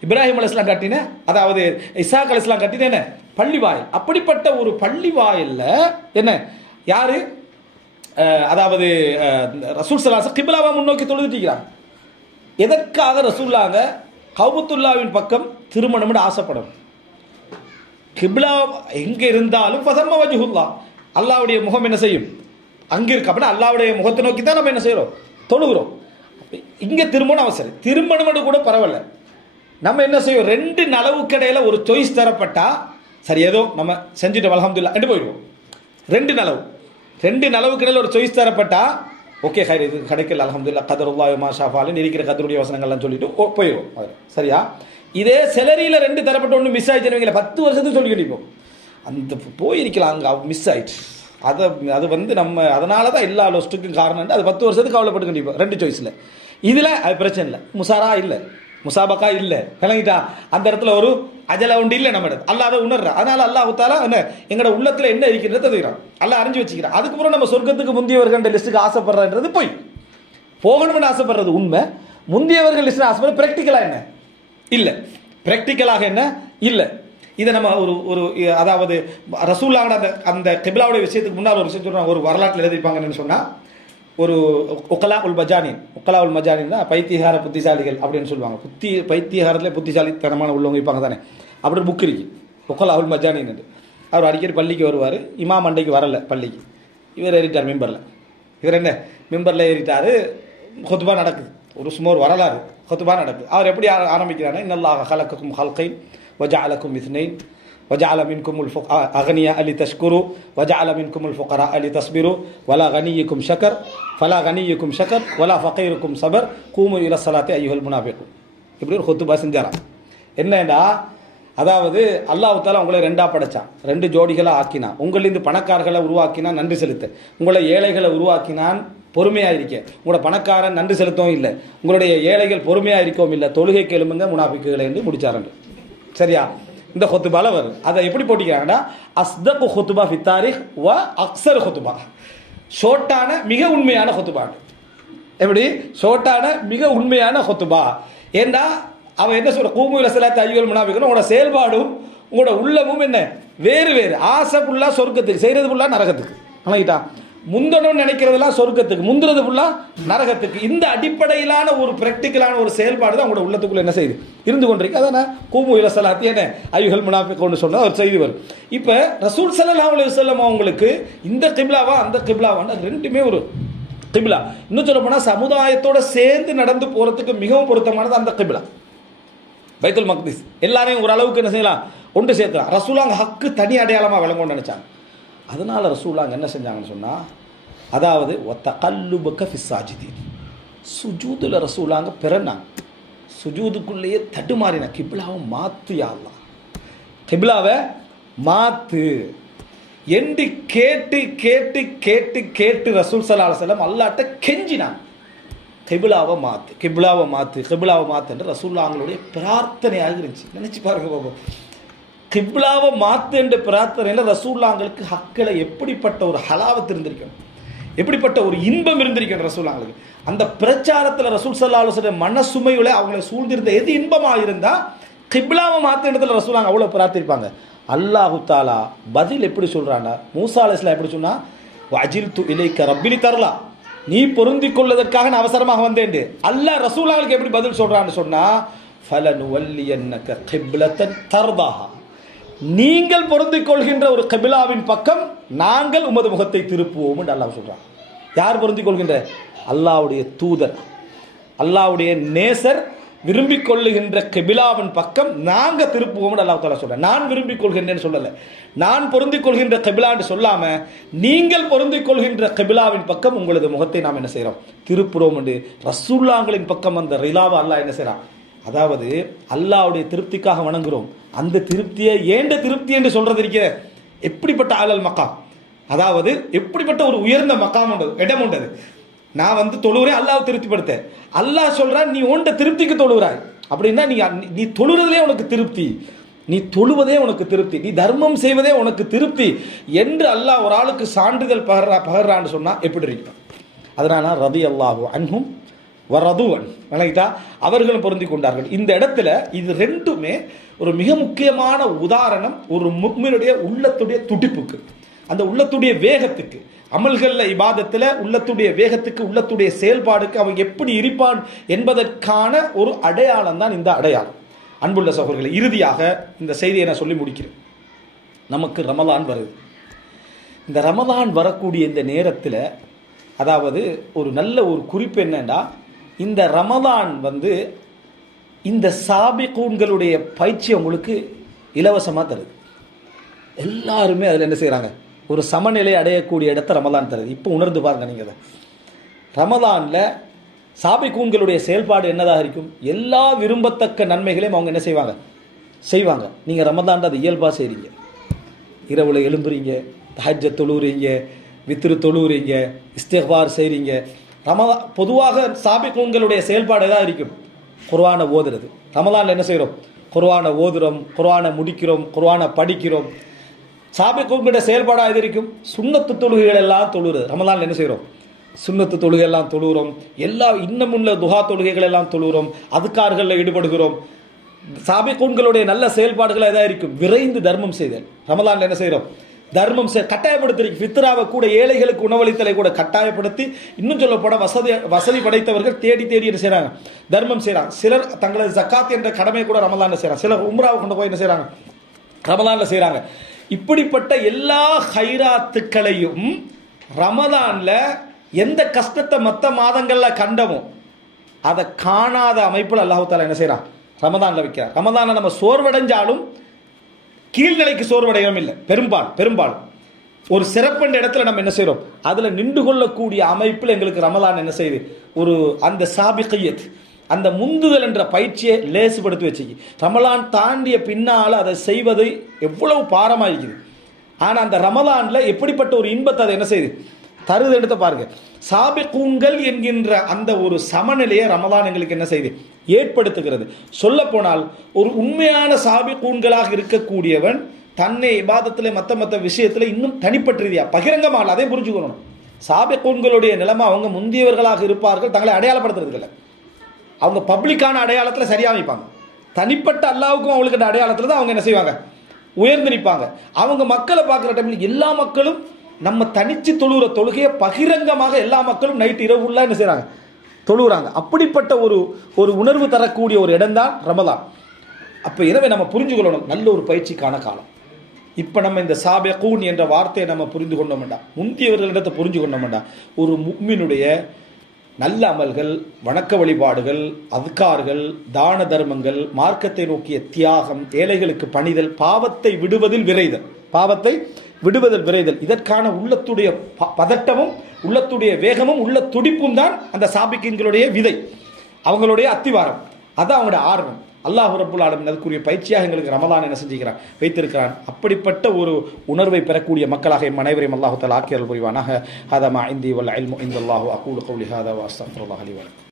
இப்ராஹிம் அலைஹிஸ்ஸலாம் கட்டின, அதாவது இசாக் அலைஹிஸ்ஸலாம் கட்டின என்ன பள்ளி வாயில். அப்படிப்பட்ட ஒரு பள்ளி வாயில்ல என்ன யாரு, அதாவது ரசூல் ஸல்லல்லாஹு அலைஹி வஸல்லம் கிப்லாவை முன்னோக்கி தொழுதுட்டிக்கிறாங்க. எதற்காக ரசூலுல்லாஹ் கௌபத்துல்லாவின் பக்கம் திருமணம் ஆசைப்படணும். கிப்லா எங்க இருந்தாலும் ஃபதம்ம வஜ்ஹுல்லாஹ், அல்லாஹ்வுடைய முகம் என்ன செய்யும் அங்க இருக்கு. அப்படின்னா அல்லாஹ்வுடைய முகத்தை நோக்கி தான் நம்ம என்ன செய்யறோம், தொழுகிறோம். இங்க திருமணம் அவசரம், திருமணம் கூட பரவாயில்ல, நம்ம என்ன செய்வோம், 2 நலவுக்கு இடையில ஒரு சாய்ஸ் தரப்பட்டா சரி ஏதோ நம்ம செஞ்சுட்டோம் அல்ஹம்துலில்லாஹ் என்று போயிடுவோம். 2 நலவுக்கு இடையில ஒரு சாய்ஸ் தரப்பட்டா ஓகே ஹைர், இது கிடைக்கல அல்ஹம்துலில்லாஹ் கதருல்லாஹி மா ஷா ஃபாலன் இருக்கிற கதருடைய வசனங்கள்லாம் சொல்லிட்டு போயிடும். சரியா? இதே செலரியில் 2 தரப்பட்ட ஒன்று மிஸ் ஆயிடுச்சுன்னு 10 வருஷத்துக்கு சொல்லி கண்டிப்போம். அந்த போயிருக்கலாம் அங்கே மிஸ் ஆயிடுச்சு. அது வந்து நம்ம அதனால தான் எல்லா லொஸ்ட்டுக்கும் காரணம். அது 10 வருஷத்துக்கு கவலைப்பட்டு கண்டிப்போம் 2 சாய்ஸில். இதில் அது பிரச்சனை இல்லை. முசாரா இல்லை, முசாபக்கா இல்லை, விளங்கிட்டா? அந்த இடத்துல ஒரு அஜல உண்டு இல்லை நம்ம இடத்துல. அல்லாஹ் அதை உணர்றான். அதனால அல்லாஹ் தாலா என்ன எங்களோட உள்ளத்தில் என்ன இருக்கிறத தெரியும், அல்லாஹ் அறிஞ்சு வச்சுக்கிறான். அதுக்கப்புறம் நம்ம சொர்க்கத்துக்கு முந்தியவர்கள் லிஸ்ட்டுக்கு ஆசைப்படுறன்றது போய் போகணும்னு ஆசைப்படுறது உண்மை. முந்தியவர்கள் லிஸ்ட் ஆசைப்படுற ப்ராக்டிக்கலாக என்ன இல்லை, ப்ராக்டிக்கலாக என்ன இல்லை. இதை நம்ம ஒரு அதாவது ரசூலுல்லாஹ் அந்த கிப்லாவுடைய விஷயத்துக்கு முன்னால் ஒரு விஷயம் சொல்றாங்க. ஒரு வரலாற்றில் எழுதிப்பாங்கன்னு சொன்னால், ஒரு உக்கலா உல் மஜானின் தான் பைத்தியகார புத்திசாலிகள் அப்படின்னு சொல்லுவாங்க. பைத்தியகாரத்தில் புத்திசாலித்தனமான உள்ளவங்க இருப்பாங்க தானே, அப்படி புக் இருக்கு உக்கலா உல் மஜானின். அவர் அடிக்கடி பள்ளிக்கு வருவார். இமாம் அண்டைக்கு வரல பள்ளிக்கு, இவர் ஏறிட்டார் மிம்பரில். இவர் என்ன மிம்பரில் ஏறிட்டார், ஹுத்பா நடக்குது. சும்மா ஒரு வரலாறு, ஹுத்பா நடக்குது. அவர் எப்படி ஆரம்பிக்கிறாருன்னா, இன்னல்லாஹ ஹலகக்கும் ஹல்கைன் வஜஅலக்கும் இஸ்னைன் وجعل منكم الأغنياء لتشكروا وجعل منكم الفقراء لتصبروا ولا غنيكم شكر فلا غنيكم شكر ولا فقيركم صبر قوموا إلى الصلاة أيها المنافقون. இப்படி ஒரு ஹுத்பா செஞ்சாராம். என்னடா, அதாவது அல்லாஹ் தஆலா உங்களை 2ஆ படைச்சான், 2 ஜோடிகளை ஆக்கினான். உங்களிலிருந்து பணக்காரர்களை உருவாக்கினான், நன்றி செலுத்த. உங்களை ஏழைகளை உருவாக்கினான், பொறுமையாக இருக்க. உங்களோட பணக்காரன் நன்றி செலுத்தவும் இல்லை, உங்களுடைய ஏழைகள் பொறுமையாக இருக்கவும் இல்லை. தொழுகைக்கு எழும்புங்க முனாஃபிக்குகளை என்று முடிச்சாரண்டு. சரியா? இந்த ஹுத்பால வரும். அதை எப்படி போட்டிக்கிறாங்கன்னா, அஸ்தகு ஹுத்பா ஃபி தாரிக் வ அக்ஸர் ஹுத்பா, ஷோர்ட்டான மிக உண்மையான ஹுத்பா. எப்படி ஷோர்ட்டான மிக உண்மையான ஹுத்பா? ஏண்டா அவன் என்ன சொல்ற, கூமு இலா ஸலாத்தி அய்யுல் முனாஃபிகூன், உங்களோட செயல்பாடும் உங்களோட உள்ளமும் என்ன வேறு வேறு. ஆசை ஃபுல்லா சொர்க்கத்துக்கு, செய்யறது ஃபுல்லா நரகத்துக்கு. வணங்கிட்டா? முந்தணும்னு நினைக்கிறதெல்லாம் சொர்க்கத்துக்கு, முந்துறது ஃபுல்லா நரகத்துக்கு. இந்த அடிப்படையிலான ஒரு பிராக்டிக்கலான ஒரு செயல்பாடு தான் உங்களோட உள்ளத்துக்குள்ள என்ன செய்யுது இருந்து கொண்டிருக்கு. அதான கூமு இலா ஸலாத்தி என்ன அய்யுல் முனாஃபிகூன் சொன்னா ஒரு செய்தி வரும். இப்போ ரசூல் ஸல்லல்லாஹு அலைஹி வஸல்லம் அவங்களுக்கு இந்த கிப்லாவா அந்த கிப்லாவான ரெண்டுமே ஒரு கிப்லா. இன்னும் சொல்ல போனா சமுதாயத்தோட சேர்ந்து நடந்து போறதுக்கு மிகவும் பொருத்தமானது அந்த கிப்லா, பைத்துல் மக்திஸ். எல்லாரையும் ஒரு அளவுக்கு என்ன செய்யலாம், ஒன்று சேர்க்கலாம். ரசூலுல்லாஹ் ஹக்கு தனி அடையாளமாக விளங்கும்னு நினைச்சாங்க. அதனால ரசூலுல்லாஹ் என்ன செஞ்சாங்கன்னு சொன்னா, அதாவது ஒத்தகல்லுபக ஃபி சாஜிதீன், சுஜூதுல ரசூலுல்லாஹ் பிறந்தாங்க. சுஜூதுக்குள்ளேயே தடுமாறினா, கிப்லாவை மாத்து யா அல்லாஹ், கிப்லாவை மாத்து என்று கேட்டு கேட்டு கேட்டு கேட்டு ரசூல் ஸல்லல்லாஹு அலைஹி வஸல்லம் அல்லாஹ்ட்ட கெஞ்சினாங்க, கிப்லாவை மாத்து, கிப்லாவை மாத்து, கிப்லாவை மாத்து என்று ரசூலுல்லாஹ்வுடைய பிரார்த்தனையாக இருந்துச்சு. நினைச்சு பாருங்க பாப்போம், கிப்லாவை மாத்து என்ற பிரார்த்தனையில் ரசூலுல்லாஹ்வுக்கு ஹக்கில் எப்படிப்பட்ட ஒரு ஹலாவத் இருந்திருக்கணும், எப்படிப்பட்ட ஒரு இன்பம் இருந்திருக்கணும் ரசூலுல்லாஹ்வுக்கு. அந்த பிரச்சாரத்தில் ரசூல் ஸல்லல்லாஹு அலைஹி வஸல்லம் மனசுமையுள்ள அவங்களை சூழ்ந்திருந்த எது இன்பமாக இருந்தால் கிப்லாவை மாத்து இடத்துல ரசூலுல்லாஹ் அவ்வளோ பிரார்த்திப்பாங்க. அல்லாஹு தாலா பதில் எப்படி சொல்றான்னா, மூசா அலைஹிஸ்ஸலாம் எப்படி சொன்னா, வஜில்து இலைக்க ரப்பிலி தர்லா, நீ பொருந்திக் கொள்வதற்காக நான் அவசரமாக வந்தேன். அல்லாஹ் ரசூலுல்லாஹ்வுக்கு எப்படி பதில் சொல்றான்னு சொன்னா, ஃபலனுவல்லியன்னக கிப்லத்தன் தர்தாஹா, நீங்கள் பொருந்திக் கொள்கின்ற ஒரு கிப்லாவின் பக்கம் நாங்கள் உமது முகத்தை திருப்புவோம் என்று அல்லாஹ் சொல்றான். யார் பொருந்திக் கொள்கின்ற? அல்லாஹ்வுடைய தூதர், அல்லாஹ்வுடைய நேசர் விரும்பிக் கொள்ளுகின்ற கிபிலாவின் பக்கம் நாங்க திருப்புவோம் அல்லாஹ் தஆலா சொல்றேன். நான் விரும்பிக் கொள்கின்றேன்னு சொல்லல, நான் பொருந்திக் கொள்கின்ற கிபிலான்னு சொல்லாம நீங்கள் பொருந்திக் கொள்கின்ற கிபிலாவின் பக்கம் உங்களது முகத்தை நாம் என்ன செய்யறோம், திருப்புறோம் என்று ரசூலுல்லாஹ்களின் பக்கம் அந்த ரிலாவை அல்லாஹ் என்ன செய்யறான். அதாவது அல்லாஹ்வுடைய திருப்திக்காக வணங்குறோம். அந்த திருப்தியை ஏண்ட திருப்தி என்று சொல்றது இருக்க, எப்படிப்பட்ட ஆலல் மக்காம், அதாவது எப்படிப்பட்ட ஒரு உயர்ந்த மக்காம் உண்டது, இடம் உண்டது. நான் வந்து தொழுகிறேன் அல்லாஹ் திருப்திப்படுத்த, அல்லாஹ் சொல்றான் நீ உண்ட திருப்திக்கு தொழுகிறாய் அப்படின்னா நீ தொழுறதுலே உனக்கு திருப்தி, நீ தொழுவதே உனக்கு திருப்தி, நீ தர்மம் செய்வதே உனக்கு திருப்தி என்று அல்லாஹ் ஒரு ஆளுக்கு சான்றிதழ் பகர்றான்னு சொன்னா எப்படி இருக்கும். அதனால ரதி அல்லாஹு அன்ஹும் வரதுவன் வணங்கிட்டா, அவர்களும் பொருந்தி கொண்டார்கள். இந்த இடத்துல இது ரெண்டுமே ஒரு மிக முக்கியமான உதாரணம் ஒரு முஃமினுடைய உள்ளத்துடைய துடிப்புக்கு, அந்த உள்ளத்துடைய வேகத்துக்கு, அமல்கள்ல இபாதத்தில் உள்ளத்துடைய வேகத்துக்கு, உள்ளத்துடைய செயல்பாடுக்கு அவன் எப்படி இருப்பான் என்பதற்கான ஒரு அடையாளம் தான் இந்த அடையாளம். அன்புள்ள சகோதரர்களே, இறுதியாக இந்த செய்தியை நான் சொல்லி முடிக்கிறேன். நமக்கு ரமலான் வருது. இந்த ரமலான் வரக்கூடிய இந்த நேரத்தில் அதாவது ஒரு நல்ல ஒரு குறிப்பு என்னன்னா, இந்த ரமலான் வந்து இந்த சாபிகூன்களுடைய பயிற்சி உங்களுக்கு இலவசமாக தருது. எல்லாருமே அதில் என்ன செய்கிறாங்க, ஒரு சமநிலை அடையக்கூடிய இடத்த ரமலான் தருது. இப்போ உணர்ந்து பாருங்க, நீங்கள் அதை ரமலானில் சாபிகூன்களுடைய செயல்பாடு என்னதாக இருக்கும்? எல்லா விரும்பத்தக்க நன்மைகளையும் அவங்க என்ன செய்வாங்க. நீங்கள் ரமலான் அது இயல்பாக செய்கிறீங்க. இரவில் எழும்புறீங்க, தஹஜ்ஜத் தொழுகிறீங்க, வித்ரு தொழுகிறீங்க, இஸ்திக்பார் செய்கிறீங்க. பொதுவாக சாபிகூன்களுடைய செயல்பாடு எதாக இருக்கும்? குர்ஆனை ஓதுறது. ரமலானில் என்ன செய்கிறோம்? குர்ஆனை ஓதுறோம், குர்ஆனை முடிக்கிறோம், குர்ஆனை படிக்கிறோம். சாபிகூன்களுடைய செயல்பாடாக இது இருக்கும். சுன்னத்து தொழுகைகள் எல்லாம் தொழுகிறது. ரமலானில் என்ன செய்கிறோம்? சுன்னத்து தொழுகை எல்லாம் தொழுகிறோம். எல்லா இன்னமுள்ள துஹா தொழுகைகள் எல்லாம் தொழுகிறோம். அதுக்கார்களில் ஈடுபடுகிறோம். சாபிகூன்களுடைய நல்ல செயல்பாடுகள் எதாக இருக்கும்? விரைந்து தர்மம் செய்தல். ரமலானில் என்ன செய்கிறோம்? தர்மம் கட்டாயப்படுத்தி ஃபித்ராவை கூட ஏழைகளுக்கு உணவளித்தலை கூட கட்டாயப்படுத்தி, இன்னும் சொல்லப்பட வசதி படைத்தவர்கள் தேடி என்ன செய்கிறாங்க? தர்மம் செய்கிறாங்க. சிலர் தங்களது ஜக்காத் என்ற கடமை கூட ரமலானில் செய்கிறாங்க. சிலர் உம்ராவை கொண்டு போய் என்ன செய்கிறாங்க? ரமலானில் செய்கிறாங்க. இப்படிப்பட்ட எல்லா ஹைராத்துக்களையும் ரமலானில் எந்த கஷ்டத்தை மற்ற மாதங்களில் கண்டமோ அதை காணாத அமைப்பில் அல்லாஹ் தஆலா என்ன செய்கிறான்? ரமதானில் வைக்கிறார். ரமதானில் நம்ம சோர்வடைஞ்சாலும் கீழ்நிலைக்கு சோர்வடையும் இல்லை. பெரும்பாலும் ஒரு சிறப்புன்ற இடத்துல நம்ம என்ன செய்கிறோம்? அதில் நின்று கொள்ளக்கூடிய அமைப்பில் எங்களுக்கு ரமலான் என்ன செய்யுது? ஒரு அந்த சாபிகையத், அந்த முந்துதல் என்ற பயிற்சியை லேசுபடுத்தி வச்சுக்கி. ரமலான் தாண்டிய பின்னால் அதை செய்வது எவ்வளவு பாரமாக இருக்குது. ஆனால் அந்த ரமலானில் எப்படிப்பட்ட ஒரு இன்பத்தை அதை என்ன செய்யுது? தருது. எடுத்து பாருங்க. சாபிகூன்கள் என்கின்ற அந்த ஒரு சமநிலையை ரமலான் எங்களுக்கு என்ன செய்யுது? ஏற்படுத்துகிறது. சொல்ல போனால் ஒரு உண்மையான சாபிகூன்களாக இருக்கக்கூடியவன் தன்னை இபாதத்தில் மற்ற விஷயத்தில் இன்னும் தனிப்பட்ட ரீதியா பகிரங்கமாக அதை புரிஞ்சுக்கணும். சாபிகூன்களுடைய நிலைமை அவங்க முந்தியவர்களாக இருப்பார்கள், தங்களை அடையாளப்படுத்துறதுல அவங்க பப்ளிக்கான அடையாளத்தில் சரியாக வைப்பாங்க. தனிப்பட்ட அல்லாவுக்கும் அவங்களுக்கு அடையாளத்தில் தான் அவங்க என்ன செய்வாங்க? உயர்ந்து நிற்பாங்க. அவங்க மக்களை பார்க்குற டைமில் எல்லா மக்களும் நம்ம தனிச்சு தொழுகிற தொழுகையை பகிரங்கமாக எல்லா மக்களும் நைட்டு இரவுள்ள என்ன செய்கிறாங்க? தொழுகிறாங்க. அப்படிப்பட்ட ஒரு உணர்வு தரக்கூடிய ஒரு இடம்தான் ரமலான். அப்போ எனவே நம்ம புரிஞ்சுக்கொள்ளணும், நல்ல ஒரு பயிற்சிக்கான காலம். இப்போ நம்ம இந்த சாபிகூன் என்ற வார்த்தையை நம்ம புரிந்து கொண்டோம்டா, முந்தியவர்களிடத்தை புரிஞ்சு கொண்டோம்டா, ஒரு முஃமினுடைய நல்ல அமல்கள், வணக்க வழிபாடுகள், அதுக்கார்கள், தான தர்மங்கள், மார்க்கத்தை நோக்கிய தியாகம், ஏழைகளுக்கு பணிதல், பாவத்தை விடுவதில் விரைதல், இதற்கான உள்ளத்துடைய பதட்டமும் உள்ளத்துடைய வேகமும் உள்ள துடிப்பும் தான் அந்த சாபிகீன்களுடைய விதை, அவங்களுடைய அத்திவாரம். அதான் அவங்களுடைய ஆர்வம். அல்லாஹ் ரப்புல் ஆலமீன் அதுக்குரிய பயிற்சியாக எங்களுக்கு ரமலான் என்ன செஞ்சுக்கிறான்? வைத்திருக்கிறான். அப்படிப்பட்ட ஒரு உணர்வை பெறக்கூடிய மக்களாக எம் அனைவரையும் அல்லாஹ் தஆலா ஆக்கி அருள் புரிவானாக. ஹதா மா இந்தி வல் இல்மு இந்தல்லாஹு அகூலு கௌலி ஹாதா வ அஸ்தக்ஃபிருல்லாஹ் லி வ லக்கும்.